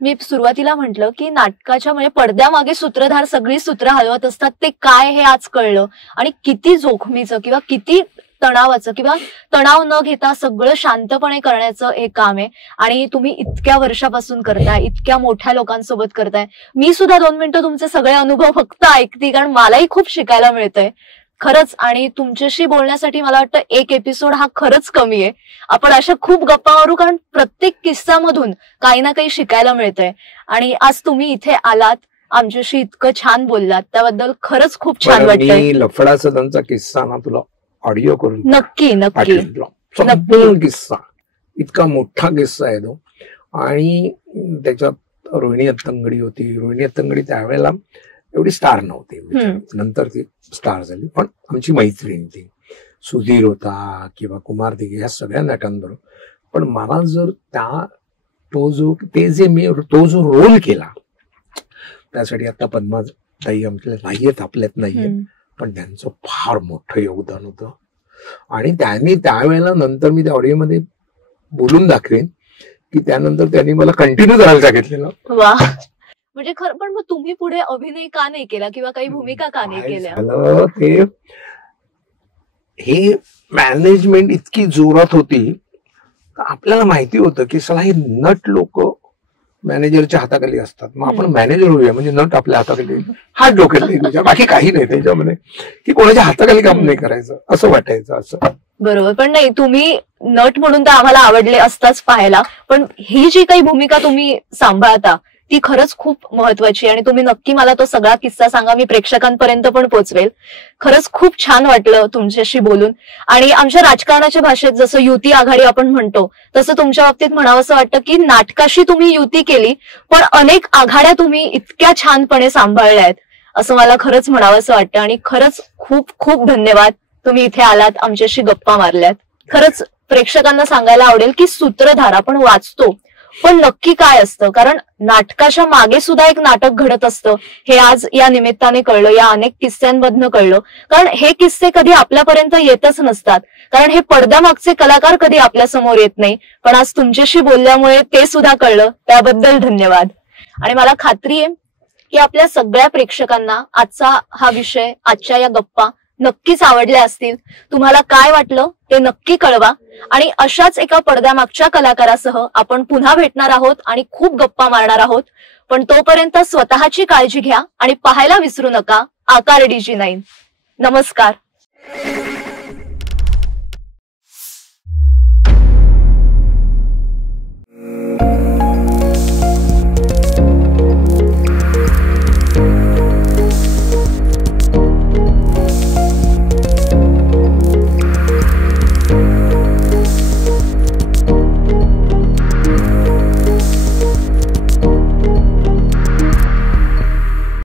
मी सुरुवातीला म्हटलं की नाटकाच्या म्हणजे पडद्यामागे सूत्रधार सगळी सूत्र हलवत असतात, ते काय हे आज कळलं. आणि किती जोखमीचं किंवा किती तणावाचं किंवा तणाव न घेता सगळं शांतपणे करण्याचं हे काम आहे. आणि तुम्ही इतक्या वर्षापासून करताय, इतक्या मोठ्या लोकांसोबत करताय. मी सुद्धा 2 मिनिटं तुमचे सगळे अनुभव फक्त ऐकते, कारण मलाही खूप शिकायला मिळतंय खरंच. आणि तुमच्याशी बोलण्यासाठी मला वाटतं एक एपिसोड हा खरंच कमी आहे. आपण अशा खूप गप्पा मारू, कारण प्रत्येक किस्सामधून काही ना काही शिकायला मिळतंय. आणि आज तुम्ही इथे आलात, आमच्याशी इतकं छान बोललात, त्याबद्दल खरंच खूप छान वाटतंय. लफडा सदनचा किस्सा ना तुला ऑडिओ करून नक्की नक्की संपूर्ण किस्सा, इतका मोठा किस्सा आहे तो. आणि त्याच्यात रोहिणी अत्तंगडी होती. रोहिणी अत्तंगडी त्यावेळेला एवढी स्टार नव्हती, नंतर ती स्टार झाली. पण आमची मैत्रीण ती, सुधीर होता किंवा कुमार दिघे, या सगळ्या नटांबरोबर. पण मला जर तो जो रोल केला त्यासाठी आता पद्मा ताई आमच्या नाहीयेत, आपल्यात नाहीयेत, पण त्यांचं फार मोठं योगदान होतं. आणि त्यांनी त्यावेळेला, नंतर मी त्या ऑडिओमध्ये बोलून दाखवेन की त्यानंतर त्यांनी मला कंटिन्यू करायला सांगितलेलं. वा, म्हणजे खरं. पण मग तुम्ही पुढे अभिनय का नाही केला किंवा काही भूमिका का नाही केल्या? ते हे मॅनेजमेंट इतकी जोरात होती, आपल्याला माहिती होतं की चला हे नट लोक मॅनेजरच्या हाताखाली असतात, मग आपण मॅनेजर होऊया, म्हणजे नट आपल्या हाताखाली, हात डोक्यात, बाकी काही नाही त्याच्यामध्ये, की कोणाच्या हाताखाली काम नाही करायचं असं वाटायचं. असं बरोबर. पण नाही, तुम्ही नट म्हणून तर आम्हाला आवडले असताच पाहायला, पण ही जी काही भूमिका तुम्ही सांभाळता ती खरंच खूप महत्वाची. आणि तुम्ही नक्की मला तो सगळा किस्सा सांगा, मी प्रेक्षकांपर्यंत पण पोहोचवेल. खरंच खूप छान वाटलं तुमच्याशी बोलून. आणि आमच्या राजकारणाच्या भाषेत जसं युती आघाडी आपण म्हणतो, तसं तुमच्या बाबतीत म्हणावं असं वाटतं की नाटकाशी तुम्ही युती केली, पण अनेक आघाड्या तुम्ही इतक्या छानपणे सांभाळल्या आहेत, असं मला खरंच म्हणावं असं वाटतं. आणि खरंच खूप खूप धन्यवाद, तुम्ही इथे आलात, आमच्याशी गप्पा मारल्यात. खरंच प्रेक्षकांना सांगायला आवडेल की सूत्रधार आपण वाचतो, पण नक्की काय असतं, कारण नाटकाच्या मागे सुद्धा एक नाटक घडत असतं, हे आज या निमित्ताने कळलं, या अनेक किस्स्यांमधनं कळलं. कारण हे किस्से कधी आपल्यापर्यंत येतच नसतात, कारण हे पडद्यामागचे कलाकार कधी आपल्या समोर येत नाही. पण आज तुमच्याशी बोलल्यामुळे ते सुद्धा कळलं, त्याबद्दल धन्यवाद. आणि मला खात्री आहे की आपल्या सगळ्या प्रेक्षकांना आजचा हा विषय, आजच्या या गप्पा नक्कीच आवडल्या असतील. तुम्हाला काय वाटलं ते नक्की कळवा. आणि अशाच एका पडद्यामागच्या कलाकारासह आपण पुन्हा भेटणार आहोत आणि खूप गप्पा मारणार आहोत. पण तोपर्यंत स्वतःची काळजी घ्या आणि पाहायला विसरू नका आकार DG9. नमस्कार.